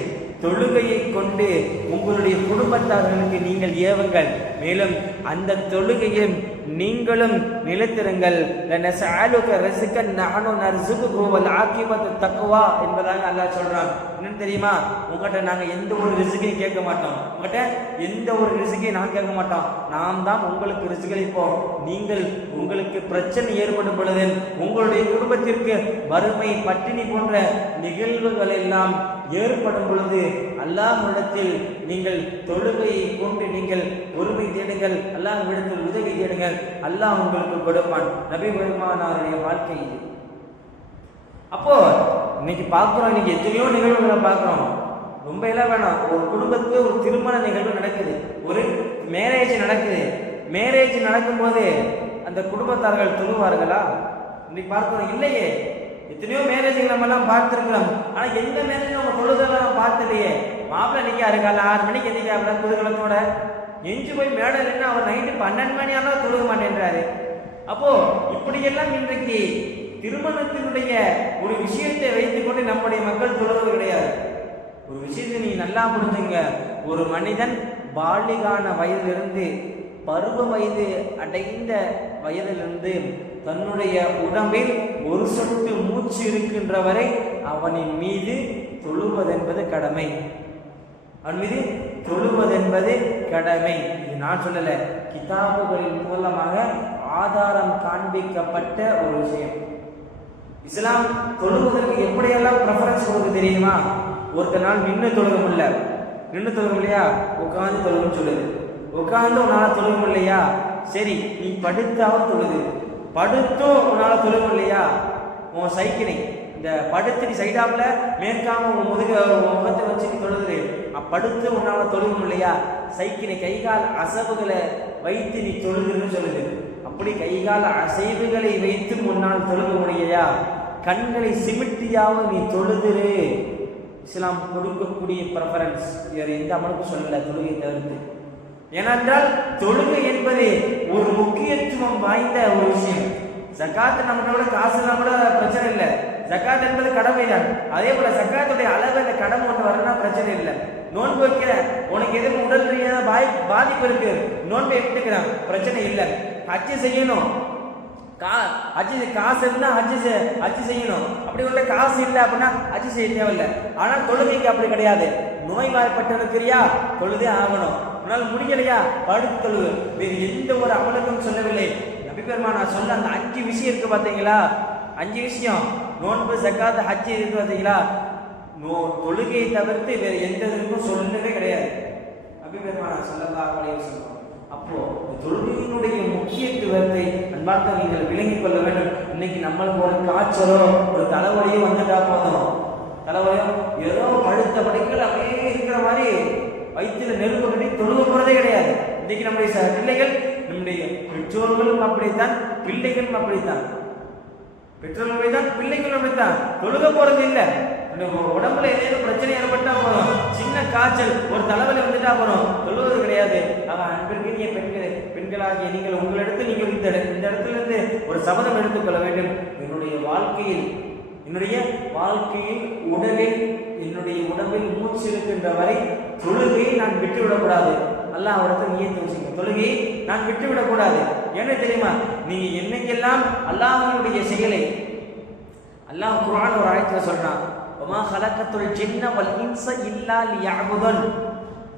தொழுகையை கொண்டு உங்களுடைய குடும்பத்தார்களுக்கு நீங்கள் ஏவுங்கள், மேலும் அந்த தொழுகையை நீங்களும் நிலைத்திருங்கள். என்பதாக அல்லாஹ் சொல்றான். என்னன்னு தெரியுமா? உங்ககிட்ட நாங்க எந்த ஒரு ரிஸ்கையும் கேட்க மாட்டோம், உங்ககிட்ட எந்த ஒரு ரிஸ்கையும் நான் கேட்க மாட்டோம், நாம் தான் உங்களுக்கு ரிஸ்க் அளிப்போம். நீங்கள் உங்களுக்கு பிரச்சனை ஏற்படும் பொழுது, உங்களுடைய குடும்பத்திற்கு வறுமை பட்டினி போன்ற நிகழ்வுகள் எல்லாம் ஏற்படும் பொழுது அல்லாஹ்விடத்தில் நீங்கள் தொழுகையை கொண்டு நீங்கள் பொறுமை தேடுங்கள், அல்லாஹ்விடத்தில் உதவி தேடுங்கள், அல்லாஹ் உங்களுக்கு கொடுப்பான். நபி பெருமானாருடைய வாழ்க்கை இது. அப்போ இன்னைக்கு பார்க்கிறோம், இன்னைக்கு எத்தனையோ நிகழ்வுகளை பார்க்கிறோம். ரொம்ப எல்லாம் வேணாம், ஒரு குடும்பத்துக்கு ஒரு திருமண நிகழ்வு நடக்குது, ஒரு மேரேஜ் நடக்குது. மேரேஜ் நடக்கும்போது அந்த குடும்பத்தார்கள் தொழுவார்களா? இன்னைக்கு பார்க்கிறோம், இல்லையே. எத்தனையோ மேரேஜ் நம்ம எல்லாம் பார்த்துருக்கிறோம், ஆனா எந்த மேரேஜ் நம்ம தொழுதெல்லாம் நம்ம பார்த்தலையே. மாப்பிள்ளை நிற்காரு, காலை 6 மணிக்கு எந்திரிக்காப்புல குதூகலத்தோட எஞ்சி போய் மேடை இல்லைன்னா அவர் நைட்டு 12 மணி ஆனால் தொழுக மாட்டேன்றாரு. அப்போ இப்படியெல்லாம் இன்றைக்கு திருமணத்தினுடைய ஒரு விஷயத்தை வைத்துக் கொண்டு நம்முடைய மக்கள் தொழுவது கிடையாது. ஒரு விஷயத்தை நீ நல்லா புரிஞ்சுங்க, ஒரு மனிதன் பாலிகான வயதிலிருந்து பருவ வயது அடைந்த வயதிலிருந்து தன்னுடைய உடம்பில் ஒரு சொட்டு மூச்சு இருக்கின்ற வரை அவனின் மீது தொழுவதென்பது கடமை. அவன் மீது தொழுவதென்பது கடமை. இது நான் சொல்லல, கிதாபுகளின் மூலமாக ஆதாரம் காண்பிக்கப்பட்ட ஒரு விஷயம். இஸ்லாம் தொழுவதற்கு எப்படியெல்லாம் ப்ரெஃபரன்ஸ் கொடுக்கு தெரியுமா? ஒருத்த நாள் நின்று தொழுக முடியல, நின்று தொழுக முடியா, உட்காந்து தொழுகுன்னு சொல்லுது. உட்காந்து உன்னால தொழுக முடியலையா, சரி நீ படுத்தாவது தொழுது. படுத்தும் உன்னால தொழுக முடியலையா, உன் சைக்கிளை இந்த படுத்து நீ சைடாப்ல மேற்காம உன் முகத்தை வச்சு நீ தொழுது. படுத்து உன்னால தொழுக முடியலையா, சைக்கிளை கைகால் அசைவுகளை வைத்து நீ தொழுதுன்னு சொல்லுது. அப்படி கைகால அசைவுகளை வைத்து முன்னால் தொழுக முடியலையா, கண்களை சிமிட்டியாவது நீ தொழுதுரு. இஸ்லாம் கொடுக்கக்கூடிய ப்ரெஃபரன்ஸ் வேறு எந்த அமலுக்கும் சொல்லல, தொழுகை தவிர்த்து. ஏனென்றால் தொழுகை என்பது ஒரு முக்கியத்துவம் வாய்ந்த ஒரு விஷயம். ஜகாத் நம்மளோட காசு நம்மளோட பிரச்சனை இல்லை, ஜகாத் என்பது கடமை தான். அதே போல ஜகாத்துடைய அளவு அந்த கடமை ஒன்று வரணும்னா பிரச்சனை இல்லை. நோன்பு வைக்கிற உனக்கு எதுவும் உடல் ரீதியான பாதிப்பு இருக்கு, நோன்பு எடுத்துக்கிறான், பிரச்சனை இல்லை. ஹஜ்ஜு செய்யணும், காசு இருந்தா ஹஜ்ஜு செய்யணும். அப்படி உள்ள காசு இல்லை அப்படின்னா ஹஜ்ஜு செய்ய தேவையில்லை. ஆனால் தொழுகைக்கு அப்படி கிடையாது. நோய்வாய்ப்பட்டிருக்கிறியா, தொழுதே ஆகணும். உன்னால் முடியலையா படுத்து தொழுவு. வேறு எந்த ஒரு அமலுக்கும் சொல்லவில்லை. நபி பெருமானார் சொன்ன அந்த 5 விஷயம் இருக்கு பார்த்தீங்களா, 5 விஷயம், நோன்பு, ஜக்காத், ஹஜ் இருக்கு பார்த்தீங்களா, தொழுகையை தவிர்த்து வேறு எந்த இதுக்கும் சொல்லவே கிடையாது நபி பெருமானார் ஸல்லல்லாஹு அலைஹி வஸல்லம். அப்போ தொழுகையினுடைய முக்கியத்துவத்தை அன்பார்ந்த நீங்கள் விளங்கிக் கொள்ள வேண்டும். இன்னைக்கு நம்மளுக்கு ஒரு காய்ச்சலோ ஒரு தலைவலியோ வந்துட்டா போதும், தலைவலியோ ஏதோ படுத்த படுக்கைகள் அப்படியே இருக்கிற மாதிரி வயிற்றுல நெருப்பு கட்டி தொழுக போறதே கிடையாது. இன்னைக்கு நம்முடைய பிள்ளைகள், நம்முடைய பெற்றோர்களும் அப்படித்தான், பிள்ளைகளும் அப்படித்தான். பெற்றோர்கள் அப்படித்தான், பிள்ளைகளும் அப்படித்தான். தொழுக போறது இல்லை. உடம்புல ஏதேனும் பிரச்சனை ஏற்பட்டா போறோம், சின்ன காய்ச்சல் ஒரு தலைவலி வந்துட்டா போறோம், சொல்லுவது கிடையாது. அன்பிற்கினிய பெண்களாகிய நீங்கள் உங்களிடத்தில் நீங்கள் இந்த இடத்துல இருந்து ஒரு சபதம் எடுத்துக்கொள்ள வேண்டும். என்னுடைய வாழ்க்கையில் உடலில், என்னுடைய உடம்பில் மூச்சு இருக்கின்ற வரை தொழுகையை நான் விட்டுவிடக்கூடாது. அல்லாஹ் அவரது நியத்து வச்சுங்க, தொழுகையை நான் விட்டுவிடக்கூடாது. என்ன தெரியுமா, நீங்க என்னைக்கெல்லாம் அல்லாஹ்வுடைய செயலை, அல்லாஹ் குர்ஆன் ஒரு ஆயத்துல சொல்றான், வமா ஹலக்கத்துல் ஜின்ன வல் இன்ஸ இல்லா லியஅபுதுன்,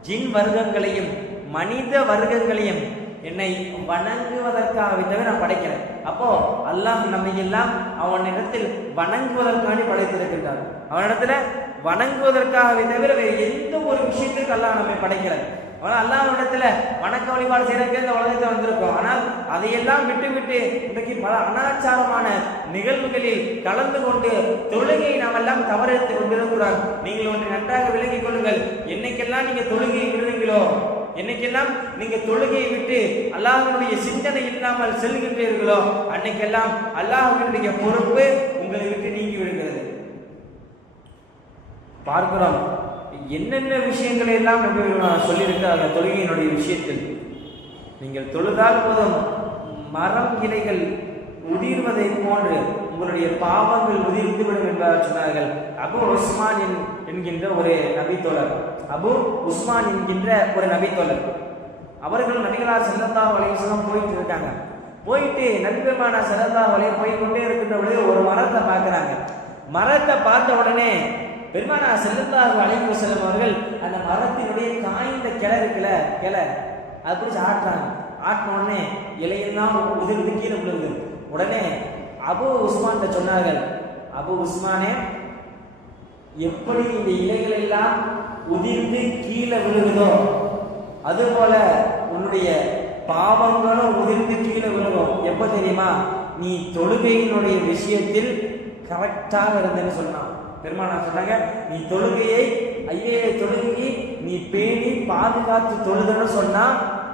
ஜின் வர்க்கங்களையும் மனித வர்க்கங்களையும் என்னை வணங்குவதற்காக தவிர நான் படைக்கிறேன். அப்போ அல்லாஹ் நம்மை எல்லாம் அவனிடத்தில் வணங்குவதற்காக படைத்திருக்கின்றார். அவனிடத்துல வணங்குவதற்காக தவிர வேறு எந்த ஒரு விஷயத்துக்கு அல்லாஹ் நம்மை படைக்கிறார். அல்லாஹ்விடத்துல வணக்க வழிபாடு செய்யறதுக்கு இந்த உலகத்தை வந்திருக்கோம். ஆனால் அதையெல்லாம் விட்டு இன்றைக்கு பல அனாச்சாரமான நிகழ்வுகளில் கலந்து கொண்டு தொழுகையை நாம் எல்லாம் தவறெடுத்து கொண்டிருக்கிறார். நீங்கள் ஒன்று நன்றாக விளங்கிக் கொள்ளுங்கள். என்னைக்கெல்லாம் நீங்க தொழுகையை விடுவீங்களோ, என்னைக்கெல்லாம் நீங்க தொழுகையை விட்டு அல்லாஹ்வுடைய சிந்தனை இல்லாமல் செல்கின்றீர்களோ, அன்னைக்கெல்லாம் அல்லாஹ்வுடைய பொறுப்பு உங்களை விட்டு நீங்கி விடுகிறது. பார்க்கிறோம் என்னென்ன விஷயங்களை எல்லாம் சொல்லியிருக்கிறார் தொழுகையினுடைய விஷயத்தில். நீங்கள் தொழுதால் போதும் மரம் இலைகள் உதிர்வதை போன்று உங்களுடைய பாவங்கள் உதிர்ந்துவிடும் என்பதாக சொன்னார்கள். அபு உஸ்மான் என்கின்ற ஒரு நபித்தோழர், அவர்கள் நபிகளார் ஸல்லல்லாஹு அலைஹி வஸல்லம் போயிட்டு இருக்காங்க. போயிட்டு நபி பெருமானார் ஸல்லல்லாஹு அலைஹி போய் கொண்டே இருக்கின்ற பொழுது ஒரு மரத்தை பார்க்கிறாங்க. மரத்தை பார்த்த உடனே பெருமானார் ஸல்லல்லாஹு அலைஹி வஸல்லம் அவர்கள் அந்த மரத்தினுடைய காய்ந்த கிளை இருக்குல்ல, கிளை அதை பிடிச்சி ஆட்டுறாங்க. ஆட்டின உடனே இலையெல்லாம் உதிர்ந்து கீழே விழுது. உடனே அபு உஸ்மான் சொன்னார்கள், அபு உஸ்மானே, எப்படி இந்த இலைகள் எல்லாம் உதிர்ந்து கீழே விழுகுதோ அதுபோல உன்னுடைய பாவங்களும் உதிர்ந்து கீழே விழுகும். எப்ப தெரியுமா, நீ தொழுகையினுடைய விஷயத்தில் கரெக்டாக இருந்தேன்னு சொன்னான். பெருமானார் சொன்னாங்க, நீ தொழுகையை தொழுகையை நீ பேணி பாதுகாத்து தொழுதுன்னு சொன்னா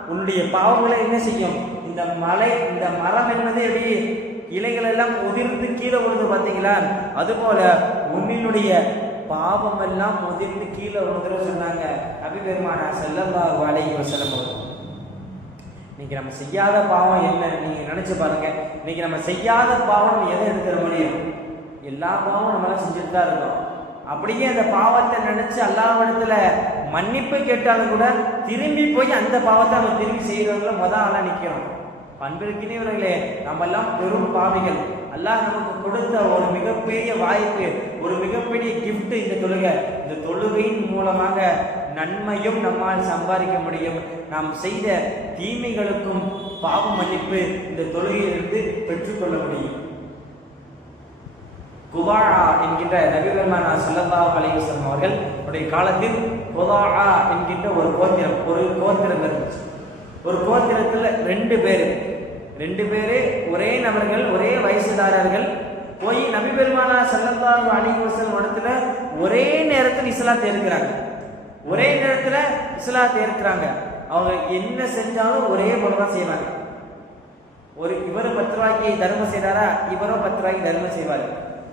உன்னுடைய பாவங்களை என்ன செய்யும், இந்த மரம் என்பது எப்படி இலைகள் எல்லாம் உதிர்ந்து கீழே விழுது பார்த்தீங்களா, அதுபோல உன்னுடைய பாவம் எல்லாம் உதிர்ந்து கீழே விழுதுன்னு சொன்னாங்க நபி பெருமானார் ஸல்லல்லாஹு அலைஹி வஸல்லம். இன்னைக்கு நம்ம செய்யாத பாவம் என்ன நீங்க நினைச்சு பாருங்க. இன்னைக்கு நம்ம செய்யாத பாவம் எதை எடுத்துட முடியும்? எல்லா பாவமும் நம்மளால செஞ்சுட்டு தான் இருக்கோம். அப்படியே அந்த பாவத்தை நினைச்சு அல்லாஹ்விடத்துல மன்னிப்பு கேட்டாலும் கூட திரும்பி போய் அந்த பாவத்தை நம்ம திரும்பி செய்யறவங்கள ஆளா நிக்கிறோம். அன்பிற்கினியவர்களே, நம்ம எல்லாம் பெரும் பாவிகள். அல்லாஹ் நமக்கு கொடுத்த ஒரு மிகப்பெரிய வாய்ப்பு, ஒரு மிகப்பெரிய கிஃப்ட் இந்த தொழுகை. இந்த தொழுகையின் மூலமாக நன்மையும் நம்மால் சம்பாதிக்க முடியும். நாம் செய்த தீமைகளுக்கும் பாவ மன்னிப்பு இந்த தொழுகையிலிருந்து பெற்றுக்கொள்ள முடியும். குதாஆ என்கின்ற நபி பெருமானார் ஸல்லல்லாஹு அலைஹி வஸல்லம் அவர்கள் உடைய காலத்தில் குதாஆ என்கின்ற ஒரு கோத்திரம் இருந்துச்சு. ஒரு கோத்திரத்தில் 2 பேர் ஒரே நபர்கள், ஒரே வயசுதாரர்கள் போய் நபி பெருமானார் ஸல்லல்லாஹு அலைஹி வஸல்லம் இடத்துல ஒரே நேரத்தில் இஸ்லாத்தை ஏற்கிறாங்க. அவங்க என்ன செஞ்சாலும் ஒரே போலதான் செய்வாங்க. இவர் 10 ரூபாய்க்கு தர்மம் செய்யறாரா, இவரும் 10 ரூபாய்க்கு தர்மம் செய்வாரு.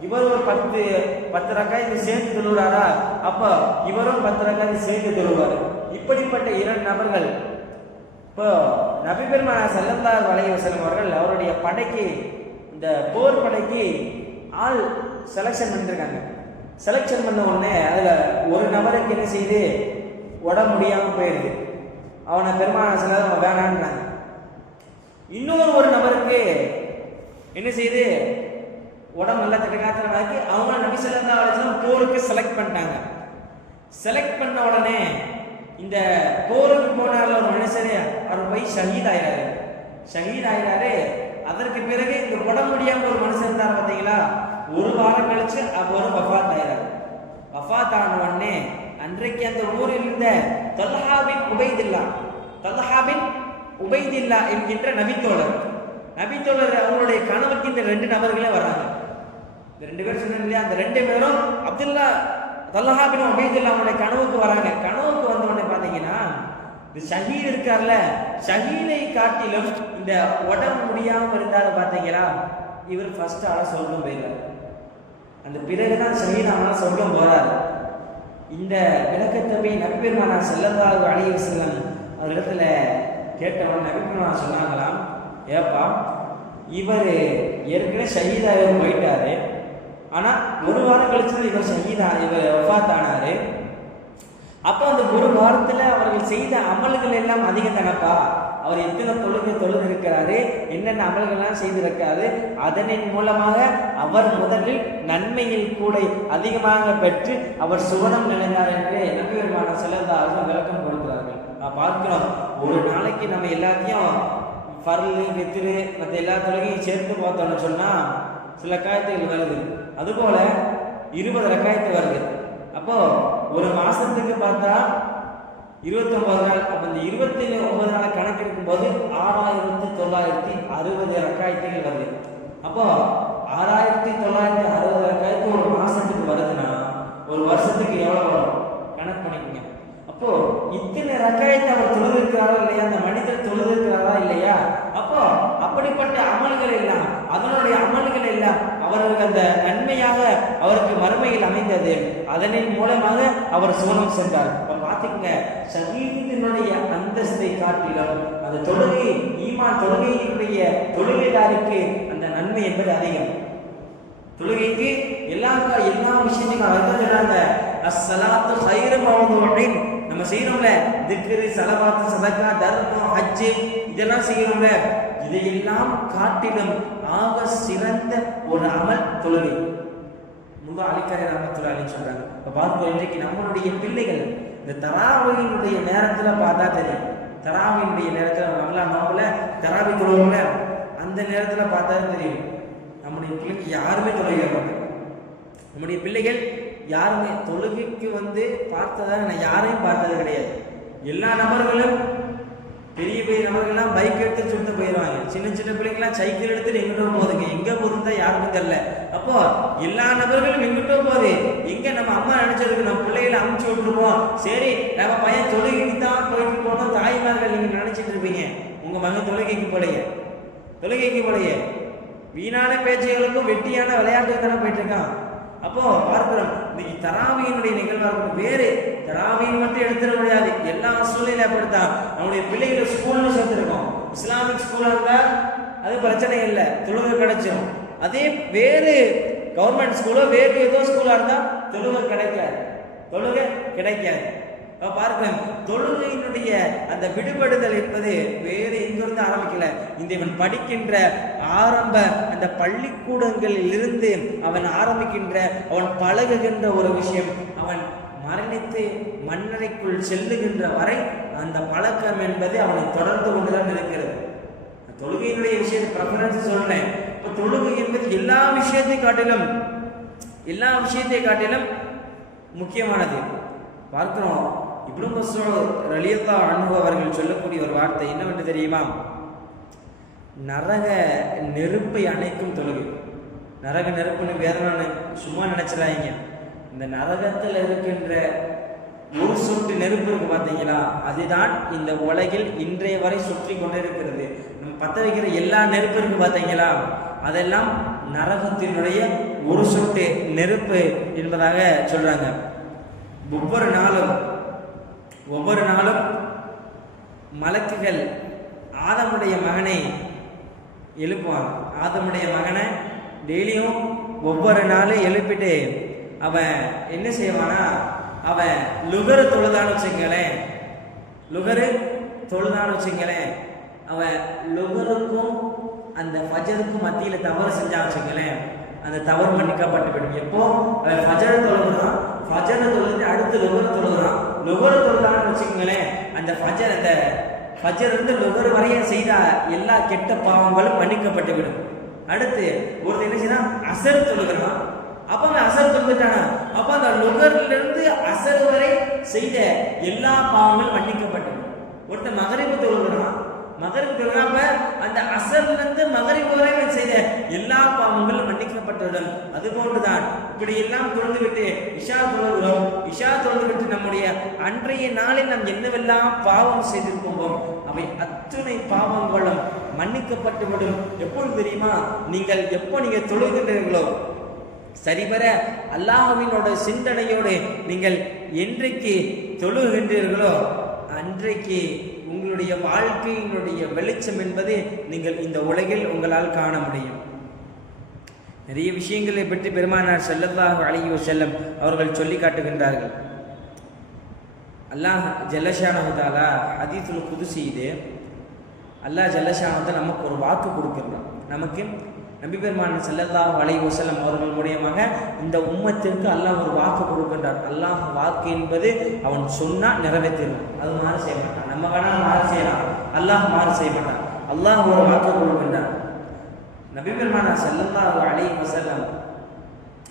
இவர் ஒரு 10 ரக்காயத்தை சேர்த்து தொழுகிறாரா, அப்ப இவரும் 10 ரக்காயத்தை சேர்த்து தொழுவாரு. இப்படிப்பட்ட 2 நபர்கள் இப்போ நபி பெருமானார் ஸல்லல்லாஹு அலைஹி வஸல்லம் அவர்கள் அவருடைய படைக்கு, இந்த போர் படைக்கு ஆள் செலக்ஷன் பண்ணிருக்காங்க. செலக்ஷன் பண்ண உடனே அதுல ஒரு நபருக்கு என்ன செய்து உடம்பு முடியாம போயிடுது. அவனை பெருமானார் ஸல்லல்லாஹு வேணான்றாங்க. இன்னொரு நபருக்கு என்ன செய்து உடம்பு நல்லா திடகாத்திரமாக்கி அவங்க நபி ஸல்லல்லாஹு அலைஹி வஸல்லம் போருக்கு செலக்ட் பண்ணிட்டாங்க. செலக்ட் பண்ண உடனே இந்த போருக்கு போனார்ல ஒரு மனுஷனே, அவர் போய் ஷஹீத் ஆயிடாரு. அதற்கு பிறகு இந்த உடம்பு முடியாம ஒரு மனுஷன் இருந்தார் பார்த்தீங்களா, ஒரு வாரம் கழிச்சு அவர் வஃபாத் ஆயிடாரு. வஃபாத் ஆன உடனே அன்றைக்கு அந்த ஊரில் இருந்த தல்ஹா பின் உபைதில்லா என்கின்ற நபித்தோழர் அவங்களுடைய கனவுக்கு இந்த 2 நபர்களே வராங்க. இந்த 2 பேர் சொன்னாங்க இல்லையா, அந்த 2 பேரும் தல்ஹா பின் உபைதில்லா அவங்களுடைய கனவுக்கு வராங்க. கனவுக்கு வந்த உடனே பாத்தீங்கன்னா, இந்த ஷஹீத் இருக்கார்ல, ஷஹீதை காட்டிலும் இந்த உடம்பு முடியாம இருந்தாரு பாத்தீங்களா, இவர் ஃபர்ஸ்ட் ஆள சொர்க்கம் போயிடுறாரு. அந்த பிறகுதான் ஷஹீத் ஆனா சொர்க்கம் போறாரு. இந்த விளக்கத்தை போய் நபி பெருமானார் ஸல்லல்லாஹு அலைஹி வஸல்லம் அவரிடத்துல கேட்டவன் நபி பெருமானார் சொன்னாங்களாம், ஏப்பா இவர் ஏற்கனவே ஷஹீதாக போயிட்டாரு, ஆனா ஒரு வாரம் கழிச்சு இவர் வஃபாத் ஆனாரு. அப்போ அந்த ஒரு வாரத்துல அவர்கள் செய்த அமல்கள் எல்லாம் அதிகம் தானப்பா, அவர் எத்தனை தொழுது இருக்கிறாரு, என்னென்ன அமல்கள்லாம் செய்திருக்காரு, அதனின் மூலமாக அவர் முதலில் நன்மையில் கூட அதிகமாக பெற்று அவர் சுவனம் நினைந்தார் என்று நபி பெருமானார் ஸல்லல்லாஹு அலைஹி வஸல்லம் விளக்கம் கொடுக்கிறார்கள். பார்க்கிறோம், ஒரு நாளைக்கு நம்ம எல்லாத்தையும் ஃபர்லு வித்ரு மற்ற எல்லா தொழுகையும் சேர்த்து பார்த்தோம்னு சொன்னா சில ரக்காயத்துகள் வருது, அதுபோல 20 ரக்காயத்து வருது. அப்போ ஒரு மாசத்துக்கு பார்த்தா 29 நாள். அப்ப இந்த 29 நாளை கணக்கெடுக்கும் போது 6960 ரக்காயத்துகள் வருது. அப்போ 6960 ரக்காயத்து ஒரு மாசத்துக்கு வருதுன்னா ஒரு வருஷத்துக்கு எவ்வளவு வரும் கணக்கு பண்ணிக்கோங்க. அப்போ இத்தனை ரக்காயத்தை அவர் தொழுதிருக்கிறாரா இல்லையா, அந்த மனிதர் தொழுதிருக்கிறாரா இல்லையா, அப்போ அப்படிப்பட்ட அமல்கள் எல்லாம், அதனுடைய அமல்கள் எல்லாம் அவருக்கு அந்த நன்மையாக அவருக்கு மறுமையில் அமைந்தது. அதனின் மூலமாக அவர் சுவனம் சென்றார். இப்ப பாத்தீங்க, ஷஹீதினுடைய அந்தஸ்தை காட்டிலும் அந்த தொழுகை, ஈமான் தொழுகையினுடைய தொழுகைதாருக்கு அந்த நன்மை என்பது அதிகம். தொழுகைக்கு எல்லா விஷயத்தையும் சொல்றாங்க, அஸ்ஸலாத்து கைரு மவ்தூஇன். நம்ம செய்யறோம்ல திக்ரு, ஸலவாத், சதகா, தர்மம், ஹஜ், இதெல்லாம் செய்யறோம்ல, இதையெல்லாம் காட்டிலும் ஆக சிறந்த ஒரு அமல் தொழுகை. முல்லா அலிகாரி ரஹ்மத்துல்லாஹி அலைஹி சொல்றாங்க. இப்ப பார்ப்போம், இன்றைக்கு நம்மளுடைய பிள்ளைகள் இந்த தராவியினுடைய நேரத்துல பார்த்தா தெரியும். தராவியினுடைய நேரத்துல நல்லா நோம்புல தராவி தொழுவோம்ல, அந்த நேரத்துல பார்த்தா தெரியும் நம்முடைய பிள்ளைக்கு யாருமே தொழுகை மாட்டாங்க. நம்முடைய பிள்ளைகள் யாருமே தொழுகைக்கு பார்த்ததாக நான் யாரையும் பார்த்தது கிடையாது. எல்லா நபர்களும் பெரிய நபர்கள்லாம் பைக் எடுத்து சுட்டு போயிடுவாங்க. சின்ன பிள்ளைங்களாம் சைக்கிள் எடுத்துட்டு எங்கிட்ட போகுதுங்க, எங்க போகுதுதான் யாருக்கும் தெரியல. அப்போ எல்லா நபர்களும் எங்கிட்ட போகுது, எங்க நம்ம அம்மா நினைச்சிருக்கு நம்ம பிள்ளைகளை அமுச்சு விட்டுருப்போம், சரி நம்ம பையன் தொழுகைக்கு தான் போயிட்டு போனோம். தாய்மார்கள் நீங்க நினைச்சிட்டு இருப்பீங்க, உங்க மகன் தொழுகைக்கு போலையே வீணான பேச்சுகளுக்கும் வெட்டியான விளையாட்டுக்கு தானே போயிட்டு இருக்கான். அப்போ பார்க்கிறோம், இன்னைக்கு தராவியினுடைய நிகழ்வா இருக்கணும். வேறு தராவியின் மட்டும் எடுத்துட முடியாது, எல்லா சூழ்நிலை அப்படித்தான். நம்முடைய பிள்ளைகளை ஸ்கூல்னு சேர்த்துருக்கோம். இஸ்லாமிக் ஸ்கூலா இருந்தா அது பிரச்சனை இல்லை, தொழுகை கிடைச்சிடும். அதே வேறு கவர்மெண்ட் ஸ்கூலோ வேறு ஏதோ ஸ்கூலா இருந்தா தொழுகை கிடைக்காது. பார்க்கலாம், தொழுகையினுடைய அந்த விடுபடுதல் என்பது வேறு எங்கிருந்து ஆரம்பிக்கல. இந்த இவன் படிக்கின்ற ஆரம்ப அந்த பள்ளிக்கூடங்களில் இருந்து அவன் ஆரம்பிக்கின்ற, அவன் பழகுகின்ற ஒரு விஷயம், அவன் மரணித்து மண்ணறைக்குள் செல்லுகின்ற வரை அந்த பழக்கம் என்பது அவனை தொடர்ந்து கொண்டுதான் இருக்கிறது. தொழுகையினுடைய விஷயத்தை ப்ரெஃபரன்ஸ் சொல்றேன். இப்ப தொழுகை என்பது எல்லா விஷயத்தை காட்டிலும் முக்கியமானது. பார்க்கிறோம், இப்னு மஸ்ஊத் ரலியல்லாஹு அன்ஹு அவர்கள் சொல்லக்கூடிய ஒரு வார்த்தை என்னவென்று தெரியுமா? நரக நெருப்பை அணைக்கும் தொழுகை. நரக நெருப்புன்னு வேதனை சும்மா நினைச்சிடாதீங்க. இந்த நரகத்தில் இருக்கின்ற ஒரு சொட்டு நெருப்பு இருக்கு பார்த்தீங்களா, அதுதான் இந்த உலகில் இன்றைய வரை சுற்றி கொண்டிருக்கிறது. நம்ம பற்ற வைக்கிற எல்லா நெருப்பு இருக்கு பார்த்தீங்களா, அதெல்லாம் நரகத்தினுடைய ஒரு சொட்டு நெருப்பு என்பதாக சொல்றாங்க. ஒவ்வொரு நாளும் மலக்குகள் ஆதமுடைய மகனை எழுப்புவாங்க. ஆதமுடைய மகனை டெய்லியும் ஒவ்வொரு நாளும் எழுப்பிட்டு அவன் என்ன செய்வானா, அவன் லுகரு தொழுதான்னு வச்சுங்களேன், அவன் லுகருக்கும் அந்த ஃபஜருக்கும் மத்தியில் தவறு செஞ்சான்னு வச்சுங்களேன், அந்த தவறு மன்னிக்கப்பட்டு விடும். எப்போ அவன் ஃபஜரை தொழுகிறான், ஃபஜரை தொழுது அடுத்து லுகரை தொழுகிறான், லுகர் தொழுதான்னு வச்சுக்கோங்களேன், அந்த ஃபஜர் இருந்து லுகர் வரைய செய்த எல்லா கெட்ட பாவங்களும் மன்னிக்கப்பட்டு விடும். அடுத்து ஒருத்தர் என்ன செய்யலாம், அசர் தொழுகிறான். அப்ப அந்த அசர் தொழுதுட்டானா, அப்ப அந்த லுகர்ல இருந்து அசர் வரை செய்த எல்லா பாவங்களும் மன்னிக்கப்பட்டு விடும். ஒருத்தர் மகரிபு தொழுகிறான், அப்ப அந்த அசர்ல இருந்து மகரிபு வரை செய்த எல்லா பாவங்களும் மன்னிக்கப்பட்டுவிடும். அது போன்றுதான் இப்படி எல்லாம் தொழுதுவிட்டு இஷா தொழுகிறோம். இஷா தொழுதுவிட்டு நம்முடைய அன்றைய நாளில் நாம் என்னவெல்லாம் பாவம் செய்திருப்போமோ அவை அத்துணை பாவங்களும் மன்னிக்கப்பட்டுவிடும். எப்பொழுது தெரியுமா, நீங்கள் எப்போ நீங்க தொழுகின்றீர்களோ சரிவர அல்லாஹ்வினோட சிந்தனையோடு நீங்கள் என்றைக்கு தொழுகின்றீர்களோ அன்றைக்கு உங்களுடைய வாழ்க்கையினுடைய வெளிச்சம் என்பது நீங்கள் இந்த உலகில் உங்களால் காண முடியும். நிறைய விஷயங்களை பற்றி பெருமானார் ஸல்லல்லாஹு அலைஹி வஸல்லம் அவர்கள் சொல்லி காட்டுகின்றார்கள். அல்லாஹ் ஜல்லஷானஹு தஆலா ஹதீஸுல் குதுஸி, இது அல்லாஹ் ஜல்லஷானஹு தஆலா நமக்கு ஒரு வாக்கு கொடுக்கிறான். நமக்கு நபி பெருமானார் ஸல்லல்லாஹு அலைஹி வஸல்லம் அவர்கள் மூலமாக இந்த உம்மத்திற்கு அல்லாஹ் ஒரு வாக்கு கொடுக்கின்றார். அல்லாஹ் வாக்கு என்பது அவன் சொன்னா நிறைவேற்றிடுவான், அது மாறு செய்ய மாட்டான். நம்ம வேணா மாறு செய்யலாம், அல்லாஹ் மாறு செய்ய மாட்டான். அல்லாஹ் ஒரு வாக்கு கொடுக்கின்றான். நபி பெருமானார் ஸல்லல்லாஹு அலைஹி வஸல்லம்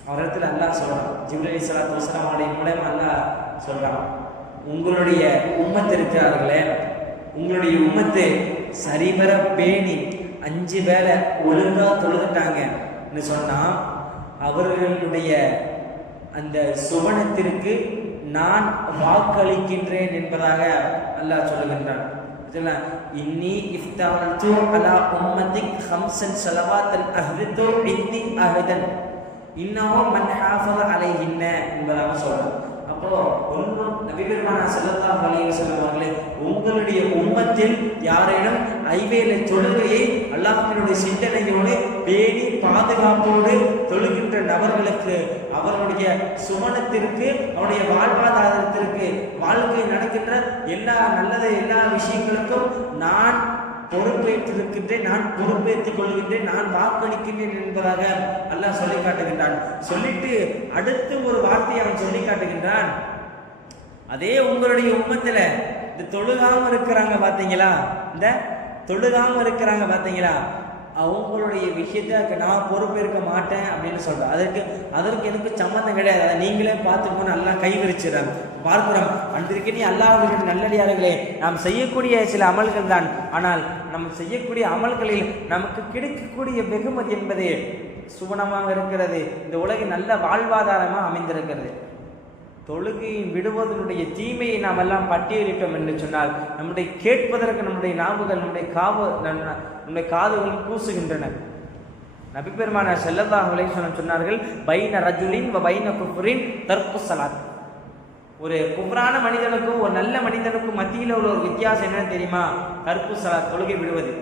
அவரிடத்தில் அல்லாஹ் சொல்றான், ஜிப்ரீல் அலைஹிஸ்ஸலாத்து வஸலாம் அவருடைய மூலமா அல்லாஹ் சொல்றான், உங்களுடைய உம்மத்து இருக்கிறார்களே, உங்களுடைய உம்மத்து சரிவர பேணி 5 வேளை ஒழுங்கா தொழுதுட்டாங்கன்னு சொன்னா அவர்களுடைய அந்த சுவனத்திற்கு நான் வாக்களிக்கின்றேன் என்பதாக அல்லாஹ் சொல்லுகின்றான். இன்னி இஃப்தஅல்து அலா உம்மத்திக் 5 ஸலவாத்தன் அஹ்ரிது இன்னி அஹதன் இன்னஹு மன் ஹாஃபஸ அலைஹின்ன என்பதாக சொல்றான். அப்போ நபி பெருமானார் ஸல்லல்லாஹு அலைஹி வஸல்லம் அவர்களே, உங்களுடைய உம்மத்தில் யாரேனும் ஐவேளை தொழுகையை அல்லாஹ்வினுடைய சிந்தனையோடு பேணி பாதுகாப்போடு தொழுகின்ற நபர்களுக்கு அவர்களுடைய சுமணத்திற்கு அவருடைய வாழ்வாதாரத்திற்கு வாழ்க்கை நடக்கின்ற எல்லா நல்லது எல்லா விஷயங்களுக்கும் நான் பொறுப்பேற்றிருக்கின்றேன், நான் பொறுப்பேற்றுக் கொள்கின்றேன், நான் வாக்களிக்கின்றேன் என்பதாக அல்லாஹ் சொல்லி காட்டுகின்றான். சொல்லிட்டு அடுத்து ஒரு வார்த்தையை அவன் சொல்லி காட்டுகின்றான். அதே உங்களுடைய உம்மத்துல இந்த தொழுகாம இருக்கிறாங்க பாத்தீங்களா, இந்த தொழுகாம இருக்கிறாங்க பாத்தீங்களா, அவங்களுடைய விஷயத்த நான் பொறுப்பேற்க மாட்டேன் அப்படின்னு சொல்றேன். அதற்கு எனக்கு சம்மந்தம் கிடையாது, அதை நீங்களே பார்த்துக்கணும். நல்லா கை விரிச்சிடறாங்க பார்க்கிறோம். அன்றைக்கு நீ அல்லாஹ்வின் நல்லடியார்களே, நாம் செய்யக்கூடிய சில அமல்கள் தான், ஆனால் நம்ம செய்யக்கூடிய அமல்களில் நமக்கு கிடைக்கக்கூடிய வெகுமதி என்பது சுவனமாக இருக்கிறது, இந்த உலகின் நல்ல வாழ்வாதாரமாக அமைந்திருக்கிறது. தொழுகையை விடுவதனுடைய தீமையை நாம் எல்லாம் பட்டியலிட்டோம் என்று சொன்னால் நம்முடைய கேட்பதற்கு நம்முடைய நாவுகள் நம்முடைய காதுகள் கூசுகின்றன. நபி பெருமானார் ஸல்லல்லாஹு அலைஹி வஸல்லம் சொன்னார்கள், பைன ரஜுலின் வ பைன குஃப்ரின் தர்க்கு ஸலாத். ஒரு குஃப்ரான மனிதனுக்கும் ஒரு நல்ல மனிதனுக்கும் மத்தியில் உள்ள ஒரு வித்தியாசம் என்னன்னு தெரியுமா? தர்க்கு ஸலாத், தொழுகை விடுவது.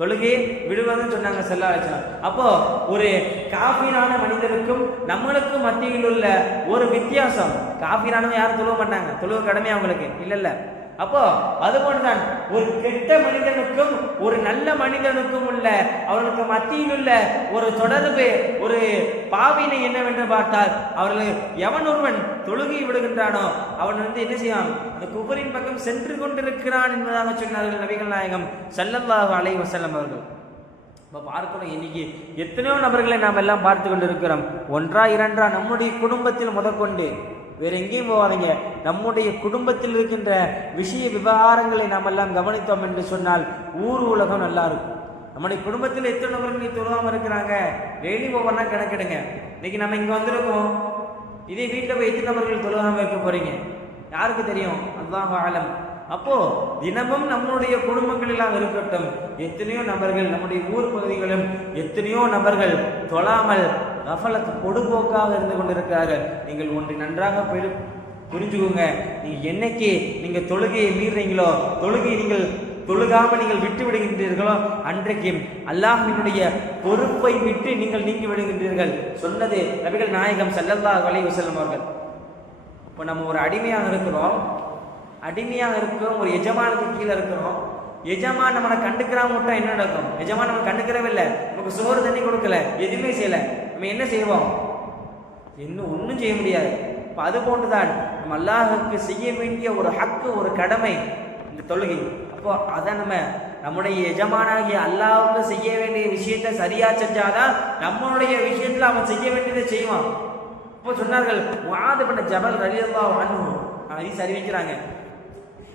தொழுகை விடுவதுன்னு சொன்னாங்க ஸல்லல்லாஹு அலைஹி வஸல்லம். அப்போ ஒரு காஃபிரான மனிதனுக்கும் நம்மளுக்கும் மத்தியில் உள்ள ஒரு வித்தியாசம், காஃபிரானவங்க யாரும் தொழுவ மாட்டாங்க, தொழுவ கடமை அவங்களுக்கு இல்ல. அப்போ அதுபோன்றுதான் ஒரு கெட்ட மனிதனுக்கும் ஒரு நல்ல மனிதனுக்கும் உள்ள அவர்களுக்கு மத்தியில் உள்ள ஒரு தொடர்பு, ஒரு பாவினை என்னவென்று பார்த்தால், அவர்கள் எவன் ஒருவன் தொழுகை விடுகின்றானோ அவன் என்ன செய்வான், அந்த குஃபரின் பக்கம் சென்று கொண்டிருக்கிறான் என்பதாக சொன்னார்கள் நபிகள் நாயகம் ஸல்லல்லாஹு அலைஹி வஸல்லம் அவர்கள். இப்போ பார்க்கணும், இன்னைக்கு எத்தனையோ நபர்களை நாம் எல்லாம் பார்த்து கொண்டு இருக்கிறோம். ஒன்றா இரண்டா நம்முடைய குடும்பத்தில் முதற்கொண்டு வேற எங்கேயும் போவாதீங்க, நம்முடைய குடும்பத்தில் இருக்கின்ற விஷய விவகாரங்களை நாம் எல்லாம் கவனித்தோம் என்று சொன்னால் ஊர் உலகம் நல்லா இருக்கும். நம்முடைய குடும்பத்தில் எத்தனை நபர்கள் தொழுவாம இருக்கிறாங்க, டெய்லி ஒவ்வொன்றா கணக்கெடுங்க. இன்னைக்கு நம்ம இங்க வந்திருக்கோம், இதே வீட்டில் போய் எத்தனை நபர்கள் தொழுவாம இருக்க போறீங்க, யாருக்கு தெரியும்? அல்லாஹு ஆலம். அப்போ தினமும் நம்முடைய குடும்பங்களெல்லாம் இருக்கட்டும், எத்தனையோ நபர்கள் நம்முடைய ஊர் பகுதிகளும் எத்தனையோ நபர்கள் தொழாமல் கஃபலத் பொடுபோக்காக இருந்து கொண்டிருக்கிறார்கள். நீங்கள் ஒன்றை நன்றாக புரிஞ்சுக்கோங்க, நீங்க என்னைக்கு நீங்க தொழுகையை மீறீங்களோ, தொழுகையை நீங்கள் தொழுகாம நீங்கள் விட்டு விடுகின்றீர்களோ, அன்றைக்கு அல்லாஹ்வினுடைய பொறுப்பை விட்டு நீங்கள் நீங்கி விடுகின்றீர்கள். சொன்னது நபிகள் நாயகம் ஸல்லல்லாஹு அலைஹி வஸல்லம் அவர்கள். இப்போ நம்ம ஒரு அடிமையாக இருக்கிறோம், ஒரு எஜமானுக்கு கீழே இருக்கிறோம். எஜமான் நம்மளை கண்டுக்கிறாம விட்டா என்ன நடக்கும்? எஜமான் நம்ம கண்டுக்கிறவே இல்லை, நமக்கு சோறு தண்ணி கொடுக்கல, எதுவுமே செய்யல, நம்ம என்ன செய்வோம்? இன்னும் ஒன்றும் செய்ய முடியாது. அது போன்றுதான் நம்ம அல்லாஹுக்கு செய்ய வேண்டிய ஒரு ஹக்கு, ஒரு கடமை இந்த தொழுகை. அப்போ அதை நம்முடைய எஜமானாகிய அல்லாஹ்வுக்கு செய்ய வேண்டிய விஷயத்தை சரியா செஞ்சாதான் நம்மளுடைய விஷயத்துல அவன் செய்ய வேண்டியதை செய்வான். இப்போ சொன்னார்கள் முஆத் இப்னு ஜபல் ரலியல்லாஹு அன்ஹு ஹதீஸ் அறிவிக்கிறாங்க,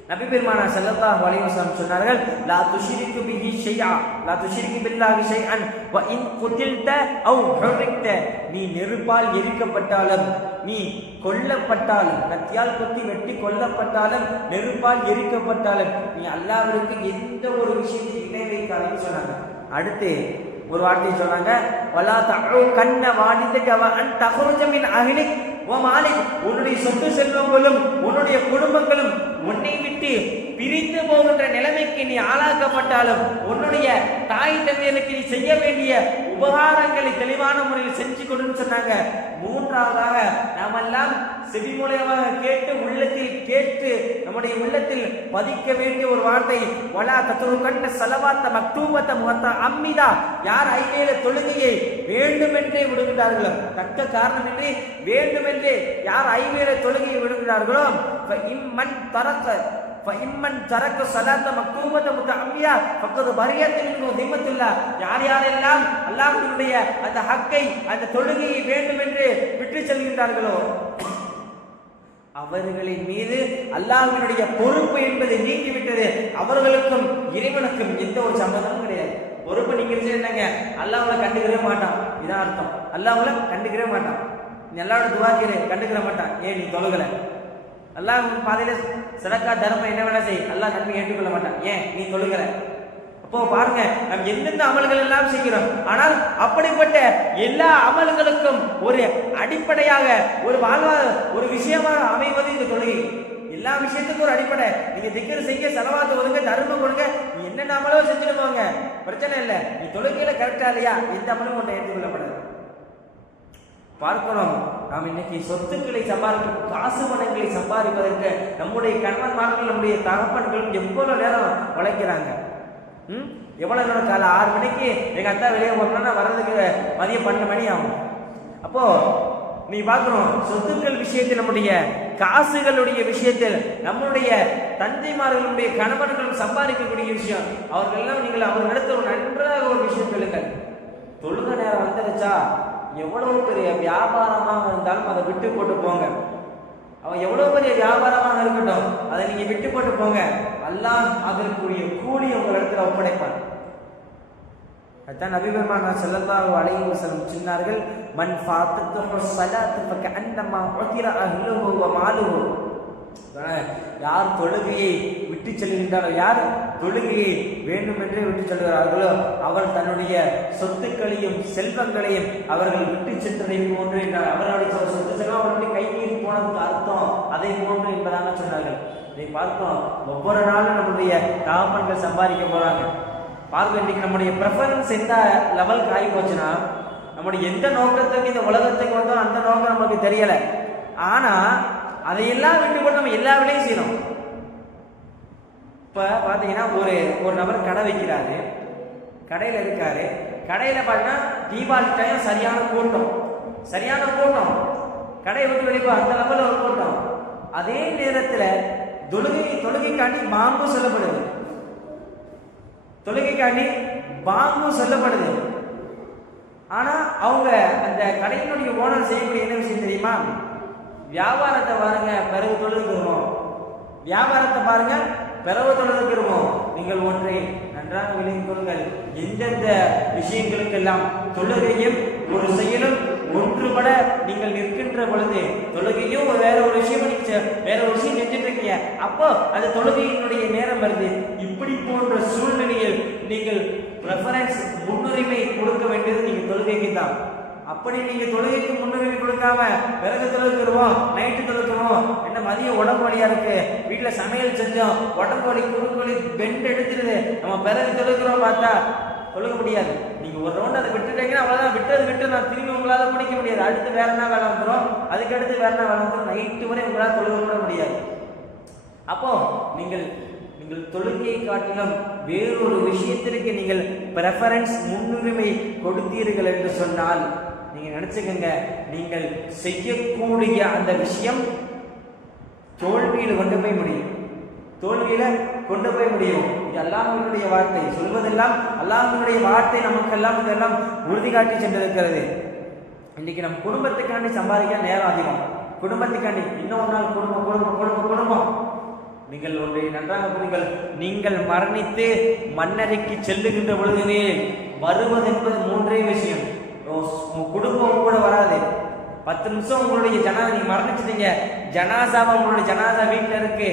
நபி பெருமானார் ஸல்லல்லாஹு அலைஹி வஸல்லம் சொன்னார்கள், லா துஷ்ரிகு பிஹி ஷைஆ, லா துஷ்ரிகு பில்லாஹி ஷைஅன் வ இன் குதில்த அவ் ஹுரிக்த, நீ நெருப்பால் எரிக்கப்பட்டாலும், நீ கொல்லப்பட்டாலும், கத்தியால் குத்தி வெட்டி கொல்லப்பட்டாலும், நெருப்பால் எரிக்கப்பட்டாலும், நீ அல்லாஹ்விற்கு எந்த ஒரு விஷயத்தை இணை வைக்காதேன்னு சொன்னாங்க. அடுத்து ஒரு வார்த்தை சொன்னாங்க, வலா தஉ கன்ன வாலிதக வ அன் தஹ்ருஜ மின் அஹ்லிக் வ மாலிக், உன்னுடைய சொத்து செல்வங்களும் உன்னுடைய குடும்பங்களும் உன்னை விட்டு பிரிந்து போகின்ற நிலைமைக்கு நீ ஆளாக்கப்பட்டாலும், உன்னுடைய தாய் தந்தையருக்கு நீ செய்ய வேண்டிய உபகாரங்களை தெளிவான முறையில் செஞ்சு கொடுன்னு சொன்னாங்க. மூன்றாவதாக நாமெல்லாம் செவிமூலமாக கேட்டு உள்ளத்தில் கேட்டு நம்முடைய உள்ளத்தில் பதிக்க வேண்டிய ஒரு வார்த்தை, வலா தத்ருகன்ன ஸலவாத்த மக்தூபத்த முஹத்த அம்மிதா, யார் ஐவேளை தொழுகையை வேண்டுமென்றே விடுகிறார்களோ, தக்க காரணமின்றி வேண்டுமென்றே யார் ஐவேளை தொழுகையை விடுகிறார்களோ, இம்மன் தரக்க ஸலாத்த மக்தூபத்த முத்தஅம்மியா ஃபக்கத் பரியத் மின்ஹு திம்மத்துல்லாஹ், யார் யாரெல்லாம் அல்லாஹ்வுடைய அந்த ஹக்கை, அந்த தொழுகையை வேண்டுமென்று விட்டு செல்கின்றார்களோ அவர்களின் மீது அல்லாஹ்வினுடைய பொறுப்பு என்பது நீங்கிவிட்டது. அவர்களுக்கும் இறைவனுக்கும் எந்த ஒரு சம்பந்தமும் கிடையாது. பொறுப்பு நீங்க என்னங்க, அல்லாஹ்வை கண்டுக்கவே மாட்டான், இதான் அர்த்தம். அல்லாஹ்வை கண்டுக்கவே மாட்டான், நீ அல்லாஹ்வோட துஆ கேளு, கண்டுக்கவே மாட்டான். ஏன் நீ தொழுகல, அல்லாஹ் பாதையில சதக்கா தர்மம் என்ன வேணா செய், அல்லாஹ் நன்மை ஏற்றுக்கொள்ள மாட்டான், ஏன் நீ தொழுகல. அப்போ பாருங்க, நம்ம எந்தெந்த அமல்கள் எல்லாம் செய்கிறோம், ஆனால் அப்படிப்பட்ட எல்லா அமல்களுக்கும் ஒரு அடிப்படையாக ஒரு ஒரு விஷயமாக அமைவது இந்த தொழுகை. எல்லா விஷயத்துக்கும் ஒரு அடிப்படை. நீங்க திக்ர் செய்ய, ஸலவாத் ஓதுங்க, தர்மம் கொடுங்க, நீ என்ன அமலோ செஞ்சுட்டு போங்க, பிரச்சனை இல்லை. நீ தொழுகையில கரெக்டா இல்லையா, எந்த அமலும் ஒன்றை ஏற்றுக்கொள்ளப்படாது. பார்க்கணும், நாம் இன்னைக்கு சொத்துக்களை சம்பாதிக்க, காசு பணங்களை சம்பாதிப்பதற்கு நம்முடைய கணவன்மார்கள், நம்முடைய தகப்பன்களும் எவ்வளவு நேரம் உழைக்கிறாங்க. எவ்வளவு நேரம், காலை 6 மணிக்கு எங்க அத்தா வெளியே போறோம்னா வர்றதுக்கு மதியம் 12 மணி ஆகும். அப்போ நீ பார்க்கணும், சொத்துக்கள் விஷயத்தில், நம்முடைய காசுகளுடைய விஷயத்தில், நம்மளுடைய தந்தைமார்களுடைய கணவன்களும் சம்பாதிக்கக்கூடிய விஷயம், அவர்கள் எல்லாம் நீங்கள் அவர்களிடத்தில் ஒரு நன்றாக ஒரு விஷயம் சொல்லுங்கள். தொழுக நேரம் வந்துருச்சா, எவ்வளவு பெரிய வியாபாரமாக இருந்தாலும் அதை விட்டு போட்டு போங்க. அவன் எவ்வளவு பெரிய வியாபாரமாக இருக்கட்டும், அதை நீங்க விட்டு போட்டு போங்க. அல்லாஹ் அதற்குரிய கூலி உங்கள் இடத்துல ஒப்படைப்பான். அதான் நபி பெருமானார் ஸல்லல்லாஹு அலைஹி வஸல்லம் சொன்னார்கள், மன் ஃபாத்தத்துஹு ஸலாத்து ஃபகஅன்னமா உதிர அஹ்லுஹு வ மாலுஹு, யார் தொழுகையை விட்டு செல்கின்றாரோ, யார் தொழுகையை வேண்டுமென்றே விட்டு செல்கிறார்களோ, அவர் தன்னுடைய சொத்துக்களையும் செல்வங்களையும் அவர்கள் விட்டு சென்றதை போன்று, அவர்களுடைய சொத்து செல்வம் அவர்களுடைய கை மீறி போனதுக்கு அர்த்தம் அதை போன்று என்பதாக சொன்னார்கள். இதை பார்த்தோம், ஒவ்வொரு நாளும் நம்முடைய தகப்பன்கள் சம்பாதிக்க போறாங்க. பார்க்க இன்னைக்கு நம்முடைய ப்ரெஃபரன்ஸ் எந்த லெவலுக்கு ஆகி போச்சுன்னா, நம்முடைய எந்த நோக்கத்துக்கு இந்த உலகத்துக்கு வந்தோம் அந்த நோக்கம் நமக்கு தெரியல. ஆனா அதையெல்லாம் விட்டு போட்டு நம்ம எல்லா வேலையும் செய்யணும். இப்ப பாத்தீங்கன்னா ஒரு நபர் கடை வைக்கிறாரு, கடையில இருக்காரு, கடையில பார்த்தீங்கன்னா தீபாவளி டைம் சரியான கூட்டம், கடையை விட்டு வெளியே அந்த லெவலில் ஒரு கூட்டம். அதே நேரத்துல தொழுகைக்காண்டி பாம்பு சொல்லப்படுது. ஆனா அவங்க அந்த கடையினுடைய ஓனர் செய்யக்கூடிய என்ன விஷயம் தெரியுமா, வியாபாரத்தை பாருங்க பிறகு தொழுதுக்கிறோம், வியாபாரத்தை பாருங்க பிறகு தொழுதுக்கிறோம். நீங்கள் ஒன்றை நன்றாக விளங்கிக் கொள்ளுங்கள், எந்தெந்த விஷயங்களுக்கெல்லாம் தொழுகையும் ஒரு செயலும் ஒன்றுபட நீங்கள் நிற்கின்ற பொழுது, தொழுகையும் வேற ஒரு விஷயம் செஞ்சுட்டு இருக்கீங்க, அப்போ அது தொழுகையினுடைய நேரம் வருது. இப்படி போன்ற சூழ்நிலையில் நீங்கள் ப்ரெஃபரன்ஸ், முன்னுரிமை கொடுக்க வேண்டியது நீங்க தொழுகைக்கு தான். அப்படி நீங்க தொழுகைக்கு முன்னுரிமை கொடுக்காம பிறகு தொழுகிறோம், நைட்டு தொழுகிறோம், என்ன மதியம் உடம்பு வலியா இருக்கு, வீட்டுல சமையல் செஞ்சோம், உடம்பு வலி குறுக்கு வலி பெண்ட் எடுத்துருது, நம்ம பிறகு தொழுகிறோம், பார்த்தா தொழுக முடியாது. நீங்க ஒரு ரவுண்ட் அதை விட்டுட்டீங்கன்னா அவ்வளவுதான், விட்டு நான் திரும்பி உங்களால முடிக்க முடியாது. அடுத்து வேற என்ன வேலை வந்துடும், அதுக்கு அடுத்து வேற என்ன வேலை வந்துடும், நைட்டு வரை உங்களால் தொழுக கூட முடியாது. அப்போ நீங்கள் தொழுகையை காட்டிலும் வேறொரு விஷயத்திற்கு நீங்கள் பிரெஃபரன்ஸ், முன்னுரிமை கொடுத்தீர்கள் என்று சொன்னால் நீங்க நினைச்சுக்கங்க, நீங்கள் செய்யக்கூடிய அந்த விஷயம் தோல்வியில் கொண்டு போய் முடியும், தோல்வியில கொண்டு போய் முடியும். இது அல்லாஹ்வினுடைய வார்த்தை, சொல்வதெல்லாம் அல்லாஹ்வினுடைய வார்த்தை நமக்கெல்லாம் இதெல்லாம் உறுதி காட்டி சென்றிருக்கிறது. இன்னைக்கு நம்ம குடும்பத்துக்காண்டி சம்பாதிக்க நேரம் அதிகம், குடும்பத்துக்காண்டி இன்னும் ஒரு நாள் குடும்பம் குடும்பம் குடும்பம் குடும்பம். நீங்கள் ஒன்றை நன்றாக புரியுங்கள், நீங்கள் மரணித்து மண்ணறைக்கு செல்லுகின்ற பொழுதுனே வருவது என்பது மூன்றே விஷயம். குடும்பம் கூட வராது. 10 நிமிஷம் உங்களுடைய நீங்க மரணிச்சிட்டீங்க, ஜனாசாவை உங்களுடைய ஜனாசா வீட்டில் இருக்கு,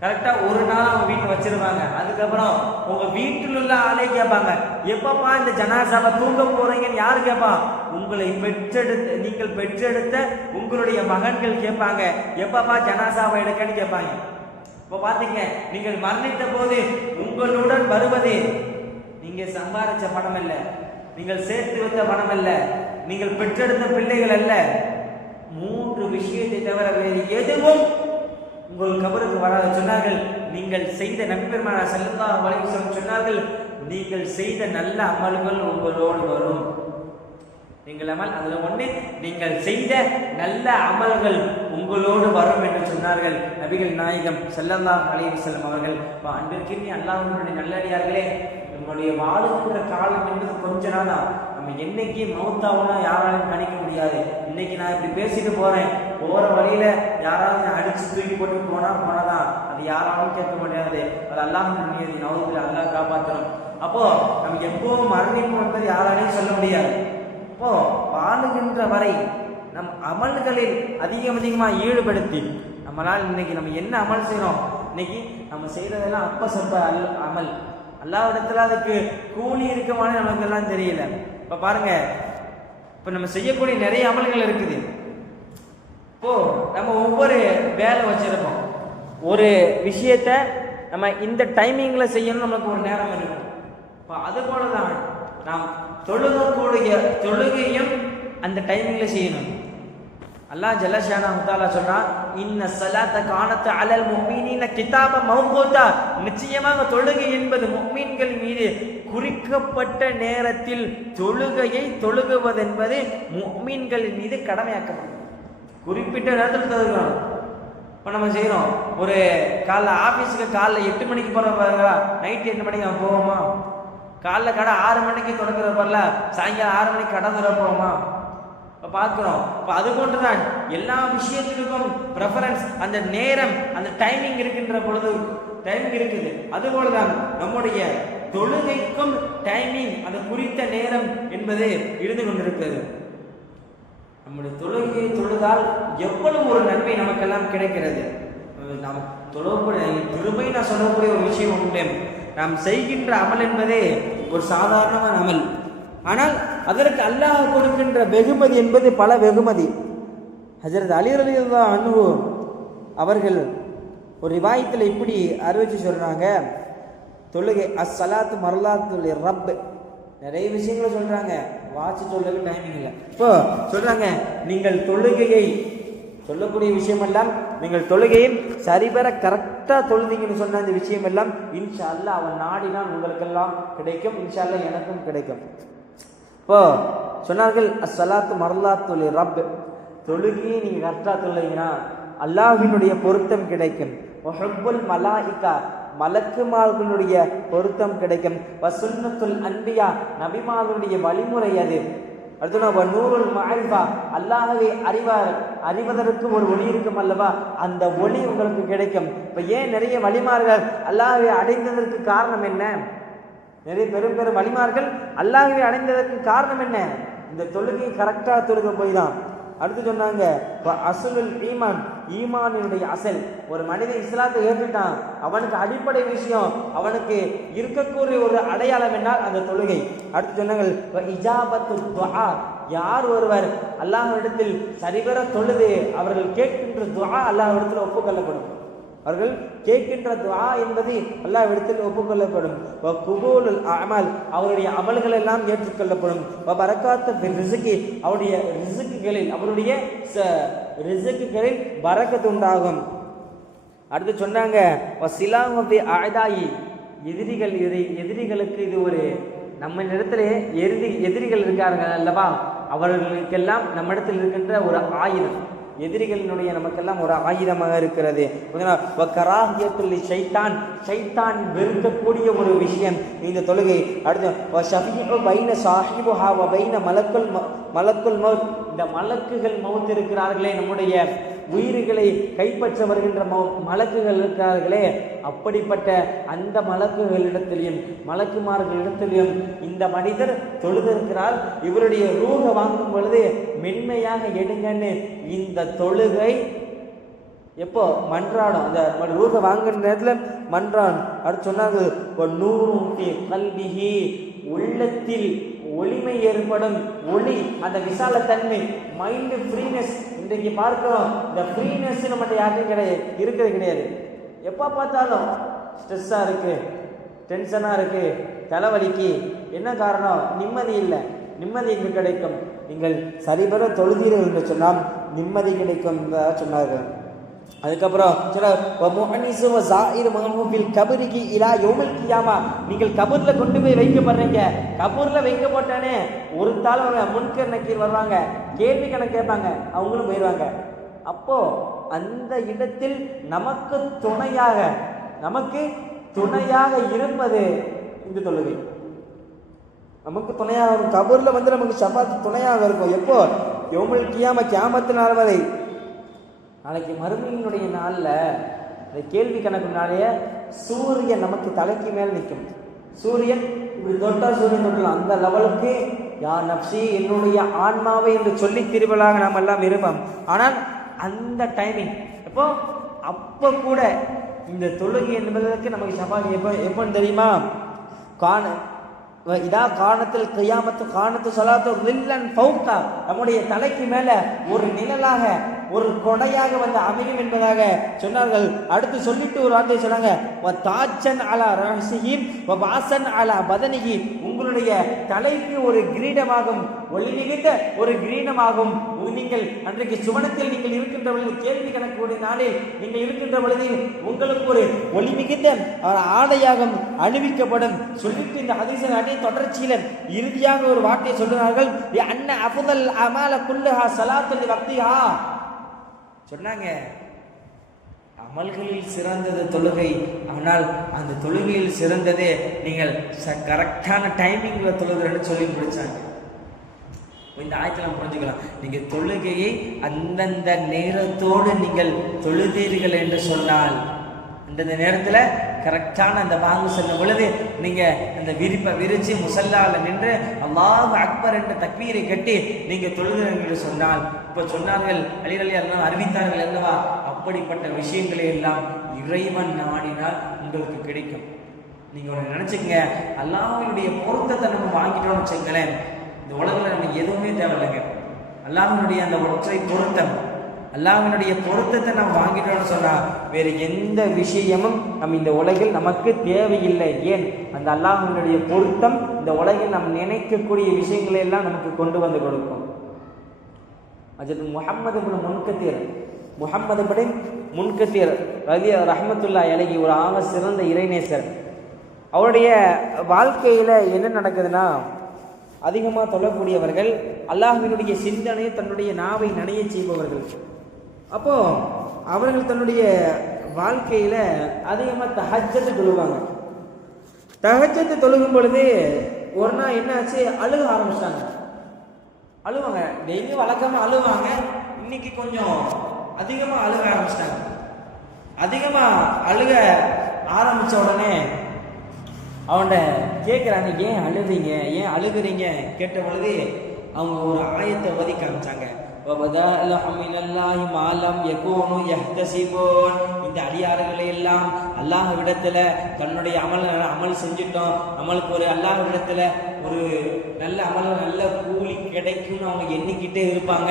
கரெக்டா ஒரு நாள் அவங்க வீட்டில் வச்சிருப்பாங்க. அதுக்கப்புறம் உங்க வீட்டில் உள்ள ஆளே கேட்பாங்க, எப்பப்பா இந்த ஜனாசாவை தூங்க போறீங்கன்னு யாரு கேட்பா? உங்களை நீங்கள் பெற்றெடுத்த உங்களுடைய மகன்கள் கேட்பாங்க, எப்பப்பா ஜனாசாவை எடுக்கன்னு கேட்பாங்க. இப்போ பாத்தீங்க, நீங்கள் மரணித்த போது உங்களுடன் வருவது நீங்க சம்பாதிச்ச பணம் அல்ல, நீங்கள் சேர்த்து வைத்த பணம் அல்ல, நீங்கள் பெற்றெடுத்த பிள்ளைகள் அல்ல. 3 விஷயத்தை தவிர வேறு எதுவும் உங்கள் கபருக்கு வராது சொன்னார்கள். நீங்கள் செய்த நபிபெருமானார் ஸல்லல்லாஹு அலைஹி வஸல்லம் சொன்னார்கள், நீங்கள் செய்த நல்ல அமல்கள் உங்களோடு வரும். நீங்கள் அமல் அதுல ஒண்ணு, நீங்கள் செய்த நல்ல அமல்கள் உங்களோடு வரும் என்று சொன்னார்கள் நபிகள் நாயகம் ஸல்லல்லாஹு அலைஹி வஸல்லம் அவர்கள். அன்பிற்கினிய அல்லாஹ்வினுடைய நல்லடியார்களே, நம்முடைய வாழுகின்ற காலம் என்பது கொஞ்ச நாள் தான். நம்ம என்னைக்கு மௌத்தாவோனா யாராலையும் கணிக்க முடியாது. இன்னைக்கு நான் இப்படி பேசிட்டு போறேன், போற வழியில யாராவது அடிச்சு தூக்கி போட்டு போனதான், அது யாராலும் கேட்க முடியாது. அது அல்லாஹ்வின் நியதி, நவுதுபில்லாஹ், அல்லாஹ் காப்பாற்றணும். அப்போ நம்ம எப்பவும் மரணிப்போம் என்பது யாராலையும் சொல்ல முடியாது. அப்போ வாழுகின்ற வரை நம் அமல்களில் அதிகமாக ஈடுபடுத்தி நம்மளால் இன்னைக்கு நம்ம என்ன அமல் செய்யறோம், இன்னைக்கு நம்ம செய்யறதெல்லாம் அப்ப சொற்ப அமல், அல்லாஹ்விடத்துல அதுக்கு கூலி இருக்குமான நமக்கு எல்லாம் தெரியல. இப்ப பாருங்க, இப்ப நம்ம செய்யக்கூடிய நிறைய அமல்கள் இருக்குது. இப்போ நம்ம ஒவ்வொரு வேலை வச்சிருப்போம், ஒரு விஷயத்த நம்ம இந்த டைமிங்ல செய்யணும், நமக்கு ஒரு நேரம் இருக்கும். இப்போ அது போலதான் நாம் தொழுகக்கூடிய தொழுகையும் அந்த டைமிங்ல செய்யணும். அல்லாஹ் ஜல்ல ஷானஹு தஆலா சொன்னா, இன்ன ஸலாத்த கானத் அலல் முஃமினீன கிதாப மவ்கூதா, நிச்சயமாக தொழுகை என்பது முஃமின்கள் மீது குறிக்கப்பட்ட நேரத்தில் தொழுகையை தொழுகுவதென்பது முஃமின்கள் மீது கடமையாக்கப்படும். குறிப்பிட்ட நேரத்தில் தொழுகிறோம். இப்போ நம்ம செய்யறோம், ஒரு காலைல ஆபீஸுக்கு காலைல 8 மணிக்கு போற நைட் 8 மணிக்கு நம்ம போவோமா? காலைல கடை 6 மணிக்கு தொடங்குற பரல சாயங்காலம் 6 மணிக்கு கடை திறப்போமா? இப்போ பார்க்குறோம். இப்போ அது போன்றுதான் எல்லா விஷயத்திற்கும் ப்ரெஃபரன்ஸ், அந்த நேரம், அந்த டைமிங் இருக்கின்ற பொழுது டைமிங் இருக்குது. அதுபோலதான் நம்முடைய தொழுகைக்கும் டைமிங், அந்த குறித்த நேரம் என்பது இருந்து கொண்டிருக்கிறது. நம்முடைய தொழுகையை தொழுதால் எவ்வளவு ஒரு நன்மை நமக்கெல்லாம் கிடைக்கிறது. நாம் தொழக்கூடிய திரும்பி நான் சொல்லக்கூடிய ஒரு விஷயம் உண்டு, நாம் செய்கின்ற அமல் என்பதே ஒரு சாதாரணமான அமல், ஆனால் அதற்கு அல்லாஹ் கொடுக்கின்ற வெகுமதி என்பது பல வெகுமதி. ஹஜ்ரத் அலி ரலியல்லாஹு அன்ஹு அவர்கள் ஒரு ரிவாயத்தில் இப்படி அறிவிச்சு சொல்றாங்க, தொழுகை அஸ்ஸலாத்து மர்லாத்துல் ரப், நிறைய விஷயங்களை சொல்றாங்க, வாட்சி சொல்லுக்கு டைமிங் இல்லை. இப்போ சொல்றாங்க, நீங்கள் தொழுகையை சொல்லக்கூடிய விஷயம் எல்லாம், நீங்கள் தொழுகையை சரிபெற கரெக்டா தொழுதீங்கன்னு சொன்ன அந்த விஷயம் எல்லாம் இன்ஷா அல்லாஹ் அவன் நாடினால் உங்களுக்கெல்லாம் கிடைக்கும், இன்ஷா அல்லாஹ் எனக்கும் கிடைக்கும். இப்போ சொன்னார்கள், அஸ்ஸலாத்து மர்லாத்துல் ரப், தொழுகையை நீங்க கரெக்டா தொழுதீங்கன்னா அல்லாஹ்வினுடைய பொருத்தம் கிடைக்கும். வஹுப்புல் மலாயிகா, மலக்குமார்களுடைய பொருத்தம் கிடைக்கும். வசுன்னத்துல் அன்பியா, நபிமார்களுடைய வழிமுறை அது. அடுத்து நூறுல் மஅரிஃபா, அல்லாஹ்வை அறிவதற்கு ஒரு ஒளி இருக்கும் அல்லவா, அந்த ஒளி உங்களுக்கு கிடைக்கும். இப்ப ஏன் நிறைய வழிமார்கள் அல்லாஹ்வை அடைந்ததற்கு காரணம் என்ன? நிறைய பெரும் வழிமார்கள் அல்லாஹ்வை அடைந்ததற்கு காரணம் என்ன? இந்த தொழுகையை கரெக்டா தொழுக போய் தான். அடுத்து சொன்னாங்க, அஸ்லுல் ஈமான், ஈமானினுடைய அசல். ஒரு மனிதன் இஸ்லாத்தை ஏற்றுட்டான், அவனுக்கு அடிப்படை விஷயம், அவனுக்கு இருக்கக்கூடிய ஒரு அடையாளம் என்னால் அந்த தொழுகை. அடுத்து சொன்னாங்க, இஜாபத்து துஆ, யார் ஒருவர் அல்லாஹ்விடத்தில் சரிவர தொழுது அவர்கள் கேட்கின்ற துஆ அல்லாஹ்விடத்தில் ஒப்புக்கொள்ளப்படும். அவர்கள் கேட்கின்ற துஆ என்பது அல்லாஹ்விடத்தில் ஒப்புக்கொள்ளப்படும். குபூலுல் அமல், அவருடைய அமல்கள் எல்லாம் ஏற்றுக்கொள்ளப்படும். பரக்காத்து ஃபில் ரிஸ்கி, அவருடைய ரிஸ்குகளில், அவருடைய ரிஸ்குகளில் பரக்கத்து உண்டாகும். அடுத்து சொன்னாங்க, வசிலாஹு பி அஅதாயி, எதிரிகளுக்கு இது ஒரு, நம்ம இடத்துல எதிரிகள் இருக்காருங்க அல்லவா, அவர்களுக்கெல்லாம் நம்மிடத்தில் இருக்கின்ற ஒரு ஆயுதம், எதிரிகளினுடைய நமக்கெல்லாம் ஒரு ஆயுதமாக இருக்கிறது. ஷைத்தான், ஷைத்தான் வெறுக்கக்கூடிய ஒரு விஷயம் இந்த தொழுகை. அடுத்து மலக்குல் மௌத், இந்த மலக்குகள் மௌத் இருக்கிறார்களே, நம்முடைய உயிர்களை கைப்பற்ற வருகின்ற மலக்குகள் இருக்கிறார்களே, அப்படிப்பட்ட அந்த மலக்குகளிடத்திலையும் மலக்குமார்களிடத்திலையும் இந்த மனிதர் தொழுதிருக்கிறார். இவருடைய ரூஹ வாங்கும் பொழுது மென்மையாக எடுங்கன்னு இந்த தொழுகை எப்போ மன்றாடும், அந்த ரூஹ வாங்குற நேரத்தில் மன்றாடும். அடுத்து சொன்னாங்க உள்ளத்தில் ஒளிமை ஏற்படும், ஒளி, அந்த விசாலத்தன்மை, மைண்ட் ஃப்ரீனஸ். இன்றைக்கு பார்க்கிறோம், இந்த ஃப்ரீனஸ் நம்மகிட்ட யாருக்கும் இருக்கிறது கிடையாது. எப்போ பார்த்தாலும் ஸ்ட்ரெஸ்ஸாக இருக்கு, டென்ஷனாக இருக்கு, தலைவலிக்கு. என்ன காரணம்? நிம்மதி இல்லை. நிம்மதி எங்கு கிடைக்கும்? நீங்கள் சரிபெற தொழுதீர்கள் என்று சொன்னால் நிம்மதி கிடைக்கும் சொன்னார்கள். அதுக்கப்புறம் நீங்கள் கபூர்ல கொண்டு போய் வைக்கப்படுறீங்க. கபூர்ல வைக்கப்பட்டானே ஒரு தாள் முன்கர் நக்கீர் வருவாங்க, கேள்வி கணக்கு கேட்பாங்க, அவங்களும் போயிடுவாங்க. அப்போ அந்த இடத்தில் நமக்கு துணையாக இருப்பது இந்த தொழுகை. நமக்கு துணையாக கபூர்ல நமக்கு ஷஃபாத் துணையாக இருக்கும். எப்போ? யௌமுல் கியாமா, கியாமத்து நாள் வரை. நாளைக்கு மறுமையினுடைய நாளில் இந்த கேள்வி கணக்கு நாளைய சூரியன் நமக்கு தலைக்கு மேல் நிற்கும். சூரியன் இப்படி தொட்டா சூரியன் தொட்டலாம், அந்த லெவலுக்கு யா நப்சி, என்னுடைய ஆன்மாவை என்று சொல்லி திருவிழாக நாம் எல்லாம் இருப்போம். ஆனால் அந்த டைமிங் அப்போ கூட இந்த தொழுகை என்பதற்கு நமக்கு ஷஃபாத் எப்போன்னு தெரியுமா? இதா காரணத்தில் கையாமத்து காரணத்து சொல்லாத வில்லன் பௌக்கா, நம்முடைய தலைக்கு மேல ஒரு நிழலாக, ஒரு கொடையாக வந்து அமையும் என்பதாக சொன்னார்கள். அடுத்து சொல்லிட்டு ஒரு வார்த்தையை சொன்னாங்க, தாச்சன் அலா ரஹ்சிஹிம் வ வாசன் அலா பதனிஹி, உங்களுடைய தலைக்கு ஒரு கிரீடமாகும், ஒளி மிகுந்த ஒரு கிரீடமாகும். நீங்கள் அன்றைக்கு சுவனத்தில் நீங்கள் இருக்கின்ற பொழுது, கேள்வி கணக்குடைய நாளில் நீங்கள் இருக்கின்ற பொழுது உங்களுக்கு ஒரு ஒளி மிகுந்த ஆடையாகும் அணிவிக்கப்படும். சொல்லிட்டு இந்த ஹதீஸின் அடி தொடர்ச்சியில இறுதியாக ஒரு வார்த்தையை சொல்லுகிறார்கள், அன்ன அஃதல் அமால குல்லஹா ஸலாத்துல் வக்திஹா. சொன்னாங்க, அமல்களில் சிறந்தது தொழுகை. ஆனால் அந்த தொழுகையில் சிறந்ததே நீங்கள் கரெக்டான டைமிங்ல தொழுகிறன்னு சொல்லி முடிச்சாங்க. இந்த ஆயத்தில் புரிஞ்சுக்கலாம், நீங்க தொழுகையை அந்தந்த நேரத்தோடு நீங்கள் தொழுதீர்கள் என்று சொன்னால், அந்தந்த நேரத்தில் கரெக்டான அந்த பாங்கு செல்லும் பொழுது நீங்க அந்த விரிப்பை விரிச்சு முசல்லால நின்று அல்லாஹ் அக்பர் என்ற தக்பீரை கட்டி நீங்க தொழுகிறீர்கள் என்று சொன்னால், இப்ப சொன்னார்கள் அலிரலி எல்லாம் அறிவித்தார்கள் அல்லவா, அப்படிப்பட்ட விஷயங்களை எல்லாம் இறைவன் நாடினால் உங்களுக்கு கிடைக்கும். நீங்க ஒன்று நினைச்சுக்கங்க, அல்லாஹ்வுடைய பொருத்தத்தை நம்ம வாங்கிட்டோம்னு வச்சுங்களேன், இந்த உலகில் நமக்கு எதுவுமே தேவையில்லைங்க. அல்லாஹ்வுடைய அந்த ஒற்றை பொருத்தம், அல்லாஹ்வினுடைய பொருத்தத்தை நாம் வாங்கிட்டோம்னு சொன்னா வேறு எந்த விஷயமும் நம்ம இந்த உலகில் நமக்கு தேவையில்லை. ஏன்? அந்த அல்லாஹ்வினுடைய பொருத்தம் இந்த உலகில் நாம் நினைக்கக்கூடிய விஷயங்களை எல்லாம் நமக்கு கொண்டு வந்து கொடுக்கும். ஹஜ்ரத் முஹம்மது இப்னு முன்கத்தீர் ரஹ்மத்துல்லாஹி அலைஹி ஒரு ஆக சிறந்த இறைநேசர். அவருடைய வாழ்க்கையில என்ன நடக்குதுன்னா, அதிகமாக தொழக்கூடியவர்கள், அல்லாஹ்வினுடைய சிந்தனையை தன்னுடைய நாவை நனைய செய்பவர்கள். அப்போ அவர்கள் தன்னுடைய வாழ்க்கையில அதிகமாக தஹஜ்ஜத் தொழுவாங்க. தஹஜ்ஜத் தொழுகும் பொழுது ஒரு நாள் என்ன ஆச்சு, அழுக ஆரம்பிச்சிட்டாங்க. அழுவாங்க, டெய்லி வழக்கமாக அழுவாங்க, இன்னைக்கு கொஞ்சம் அதிகமாக அழுக ஆரம்பிச்சிட்டாங்க. அதிகமாக அழுக ஆரம்பித்த உடனே அவன்கிட்ட கேட்குறாங்க, ஏன் அழுறீங்க, ஏன் அழுகுறீங்க கேட்ட பொழுது அவங்க ஒரு ஆயத்தை ஓதி காமிச்சாங்க. இந்த அடியாறுகளை எல்லாம் அல்லாஹ்விடத்துல தன்னுடைய அமல் செஞ்சுட்டோம், நம்மளுக்கு ஒரு அல்லாஹ்விடத்துல ஒரு நல்ல அமல், நல்ல கூலி கிடைக்கும்னு அவங்க எண்ணிக்கிட்டே இருப்பாங்க.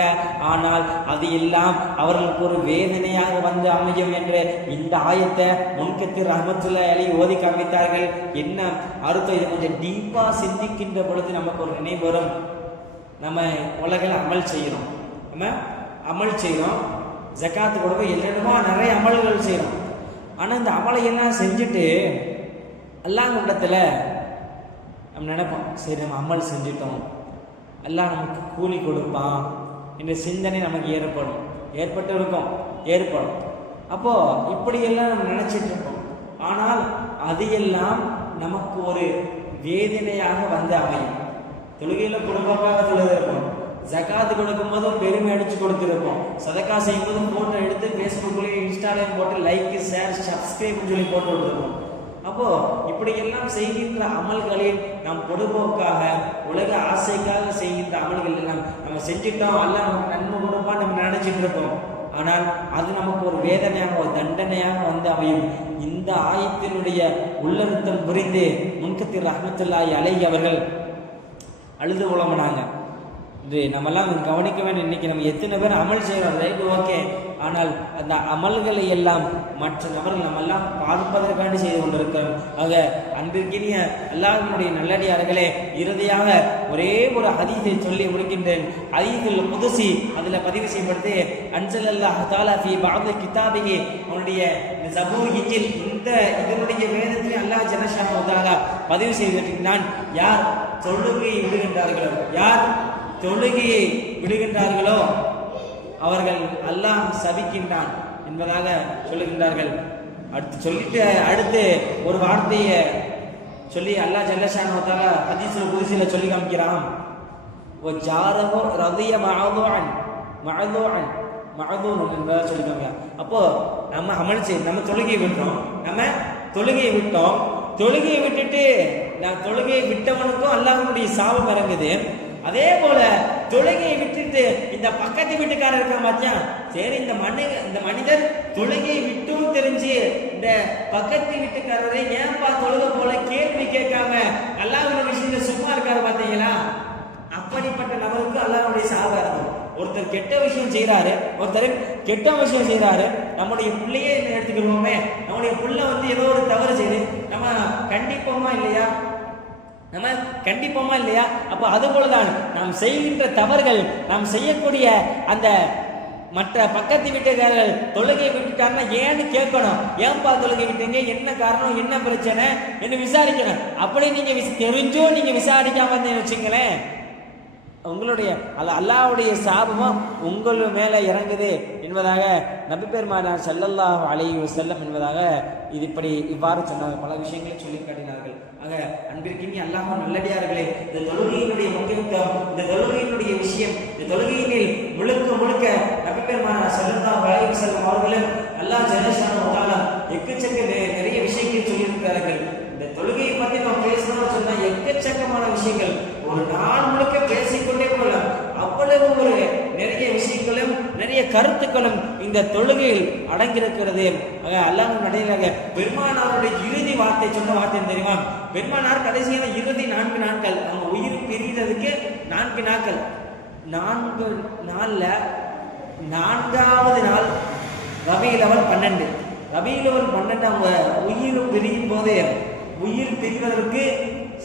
ஆனால் அது எல்லாம் அவர்களுக்கு ஒரு வேதனையாக வந்து அமையும் என்று இந்த ஆயத்தை முன்கத்தீர் ரஹ்மத்துல்லாஹி அலைஹி ஓதி காமித்தார்கள். என்ன அர்த்தம்? இதை கொஞ்சம் டீப்பா சிந்திக்கின்ற பொழுது நமக்கு ஒரு நினைவு வரும். நம்ம உலகில் அமல் செய்கிறோம், ஜக்காத்து கொடுக்க என்னென்னமோ நிறைய அமல்கள் செய்கிறோம். ஆனால் இந்த அமலை எல்லாம் செஞ்சுட்டு அல்லாஹ் இடத்துல நம்ம நினைப்போம், சரி நம்ம அமல் செஞ்சுட்டோம், அல்லாஹ் நமக்கு கூலி கொடுப்பான் என்ற சிந்தனை நமக்கு ஏற்படும். அப்போ இப்படியெல்லாம் நம்ம நினைச்சிட்டு இருப்போம். ஆனால் அது எல்லாம் நமக்கு ஒரு வேதனையாக வந்து அமையும். தொழுகையில குடும்பமாக தொழுதிருப்போம், ஜகாத்து கொடுக்கும் போதும் பெருமை அடிச்சு கொடுத்துருப்போம், சதக்கா செய்யும் போதும் போட்டோ எடுத்து ஃபேஸ்புக்லயும் இன்ஸ்டாலையும் போட்டு லைக் ஷேர் சப்ஸ்கிரைப் சொல்லி போட்டு விட்டுருப்போம். அப்போ இப்படியெல்லாம் செய்கின்ற அமல்களில் நாம் பொதுபோக்காக உலக ஆசைக்காக செய்கின்ற அமல்கள் எல்லாம் நம்ம செஞ்சுட்டோம், அல்லாஹ் நமக்கு நன்மை கொடுப்பான்னு நம்ம நினைச்சிட்டு இருப்போம். ஆனால் அது நமக்கு ஒரு வேதனையாக ஒரு தண்டனையாக வந்து அமையும். இந்த ஆயத்தினுடைய உள்ளர்த்தம் புரிந்து முன்கத்திர் ரஹ்மத்துல்லாஹி அலைஹி அவர்கள் அழுது புலம்பினாங்க. இது நம்மெல்லாம் கவனிக்க வேண்டும். இன்னைக்கு நம்ம எத்தனை பேர் அமல் செய்கிறோம், ரைட், ஓகே. ஆனால் அந்த அமல்களை எல்லாம் மற்ற நபர்கள் நம்மெல்லாம் பார்ப்பதற்காண்டி செய்து கொண்டிருக்கிறோம். ஆக அன்பிற்கினிய அல்லாஹ்வினுடைய நல்லடியார்களே, இறுதியாக ஒரே ஒரு ஹதீஸை சொல்லி முடிக்கின்றேன். ஹதீஸுல் குதுஸி அதில் பதிவு செய்யப்படுது. அன்ஸல் அல்லாஹ் தஆலா ஃபீ பஅத் கிதாபிஹி, அவனுடைய ஜபூர் இன்ஜில் இந்த இதனுடைய வேதத்தில் அல்லாஹ் ஜல்லஷானஹு தஆலா பதிவு செய்திருக்கிறான். யார் தொழுகையை விடுகின்றார்களோ அவர்கள் அல்லாஹ் சபிக்கின்றான் என்பதாக சொல்லுகின்றார்கள். அடுத்து ஒரு வார்த்தையை சொல்லி அல்லாஹ் ஜல்லஷானஹு தஆலா ஹதீஸுல் குதுஸில சொல்லி காமிக்கிறான். வஜாரஹு ரதிய மஅதுன் என்பதாக சொல்லி காமிக்கிறான். அப்போ நம்ம அமல் நம்ம தொழுகையை விட்டோம், தொழுகையை விட்டுட்டு நான் தொழுகையை விட்டவனுக்கும் அல்லாஹ்வுடைய சாபம் இறங்குது. அதே போல தொழுகையை விட்டுட்டு இந்த பக்கத்து வீட்டுக்காரர் இருக்க மாத்தியா, சரி இந்த மனிதர் தொழுகையை விட்டும் தெரிஞ்சு இந்த பக்கத்து வீட்டுக்காரரை ஏன்பா தொழுகை போல கேள்வி கேட்காம அல்லாஹ்வுடைய விஷயத்துல சும்மா இருக்காரு பாத்தீங்களா, அப்படிப்பட்ட நபருக்கு அல்லாஹ்வுடைய சாபம் இருக்கும். ஒருத்தர் கெட்ட விஷயம் செய்யறாரு, நம்முடைய பிள்ளையே எடுத்துக்கிறோமே, நம்முடைய புள்ள வந்து ஏதோ ஒரு தவறு செய்து நம்ம கண்டிப்போமா இல்லையா? அப்ப அது போலதான் நாம் செய்கின்ற தவறுகள், நாம் செய்யக்கூடிய அந்த மற்ற பக்கத்து வீட்டுக்காரர்கள் தொழுகை விட்டுட்டாங்கன்னா ஏன்னு கேட்கணும். ஏன்பா தொழுகை விட்டீங்க, என்ன காரணம், என்ன பிரச்சனை என்று விசாரிக்கணும். அப்படி நீங்க தெரிஞ்சோ நீங்க விசாரிக்காம வச்சுங்களேன், உங்களுடைய அல்லாஹ்வுடைய சாபமும் உங்கள் மேல இறங்குது என்பதாக நபி பெருமானார் ஸல்லல்லாஹு அலைஹி வஸல்லம் என்பதாக இவ்வாறு சொன்னார்கள். பல விஷயங்களை சொல்லி காட்டினார்கள். ஆக அன்பிற்கினி அல்லாஹ் நல்லடியார்களே, இந்த தொழுகையினுடைய முக்கியத்துவம், இந்த தொழுகையினுடைய விஷயம், இந்த தொழுகையினில் முழுக்க நபி பெருமானார் ஸல்லல்லாஹு அலைஹி வஸல்லம் அவர்களும் அல்லாஹ் ஜல்லஷானஹு தஆலா எக்கச்சக்க நிறைய விஷயங்கள் சொல்லியிருக்கிறார்கள். இந்த தொழுகையை பற்றி நம்ம பேசணும்னு சொன்னா எக்கச்சக்கமான விஷயங்கள் ஒரு நாள் முழுக்க பேசிக்கொண்டே போகலாம். அவ்வளவு ஒரு நிறைய விஷயங்களும் நிறைய கருத்துக்களும் இந்த தொழுகையில் அடங்கியிருக்கிறது. அல்லாஹ்வின் நடையிலாக பெருமானாருடைய இறுதி வார்த்தை சொன்ன வார்த்தை தெரியுமா? பெருமானார் கடைசியான இறுதி 4 நாட்கள், அவங்க உயிர் பிரிகிறதுக்கு 4 நாட்கள், 4 நாள்ல 4வது நாள் ரபீஉல் அவல் 12 அவங்க உயிர் பிரியும் போது, உயிர் பிரிவதற்கு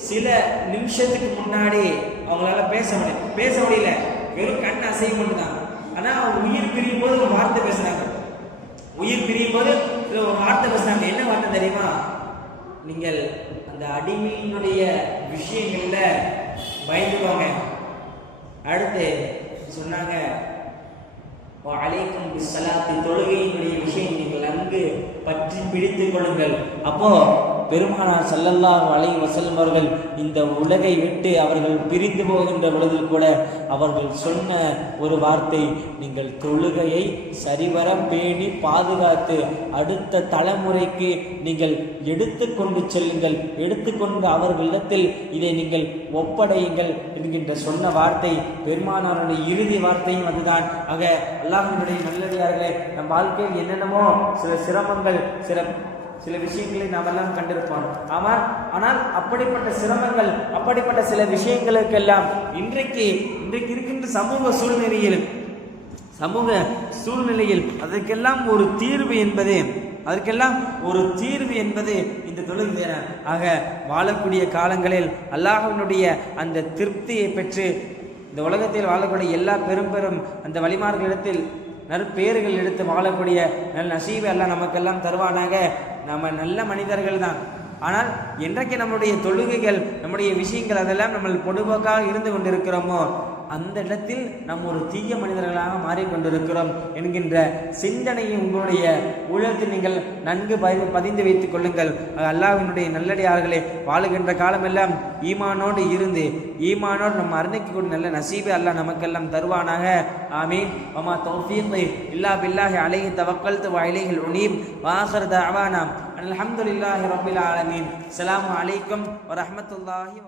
சில நிமிஷத்துக்கு முன்னாடி அவங்களால பேச முடியல, வெறும் கண் அசைவு மட்டும்தான். ஆனா அவங்க உயிர் பிரியும் போது ஒரு வார்த்தை பேசுறாங்க. என்ன வார்த்தை தெரியுமா? நீங்கள் அந்த அடிமையினுடைய விஷயங்கள்ல பயந்துவாங்க. அடுத்து சொன்னாங்க, வஅலைக்கும் பிஸ்ஸலாத்தி, தொழுகையினுடைய விஷயம் நீங்கள் நன்கு பற்றி பிடித்துக் கொள்ளுங்கள். அப்போ பெருமானார் ஸல்லல்லாஹு அலைஹி வஸல்லம் அவர்கள் இந்த உலகை விட்டு அவர்கள் பிரிந்து போகின்ற பொழுதில் கூட அவர்கள் சொன்ன ஒரு வார்த்தை, நீங்கள் தொழுகையை சரிவர பேணி பாதுகாத்து அடுத்த தலைமுறைக்கு நீங்கள் எடுத்துக்கொண்டு செல்லுங்கள், எடுத்துக்கொண்டு அவர்களிடத்தில் இதை நீங்கள் ஒப்படையுங்கள் என்கின்ற சொன்ன வார்த்தை பெருமானாருடைய இறுதி வார்த்தையும் அதுதான். ஆக அல்லாஹ்வினுடைய நல்லடியார்களே, நம் வாழ்க்கையில் என்னென்னமோ சில சிரமங்கள், சில விஷயங்களை நாம் எல்லாம் கண்டிருப்போம். ஆனால் அப்படிப்பட்ட சிரமங்கள், அப்படிப்பட்ட சில விஷயங்களுக்கெல்லாம் இன்றைக்கு இருக்கின்ற சமூக சூழ்நிலையில் அதற்கெல்லாம் ஒரு தீர்வு என்பது இந்த தொழுகை. ஆக வாழக்கூடிய காலங்களில் அல்லாஹ்வினுடைய அந்த திருப்தியை பெற்று இந்த உலகத்தில் வாழக்கூடிய எல்லா பெரும் அந்த வழிமார்களிடத்தில் நற்பேறுகள் எடுத்து வாழக்கூடிய நல்ல நசீபை எல்லாம் நமக்கெல்லாம் தருவானாக. நம்ம நல்ல மனிதர்கள் தான், ஆனால் என்றைக்கு நம்முடைய தொழுகைகள், நம்முடைய விஷயங்கள் அதெல்லாம் நம்ம பொதுவாக இருந்து கொண்டிருக்கிறோமோ அந்த இடத்தில் நாம் ஒரு தீய மனிதர்களாக மாறிக்கொண்டிருக்கிறோம் என்கின்ற சிந்தனையை உங்களுடைய உள்ளத்தில் நீங்கள் நன்கு பதிந்து வைத்துக் கொள்ளுங்கள். அல்லாஹ்வினுடைய நல்லடியார்களே, வாழுகின்ற காலமெல்லாம் ஈமானோடு இருந்து ஈமானோடு நம்ம அறிந்திக்கக்கூடிய நல்ல நசீபை அல்லாஹ் நமக்கெல்லாம் தருவானாக. ஆமீன். வமா தௌஃபீகி இல்லா பில்லாஹி அலைஹி தவக்கல்து வ இலைஹில் உனீப். வ ஆகிரு தஅவானா அல்ஹம்துலில்லாஹி ரப்பில் ஆலமீன். அஸ்ஸலாமு அலைக்கும் வ ரஹ்மத்துல்லாஹி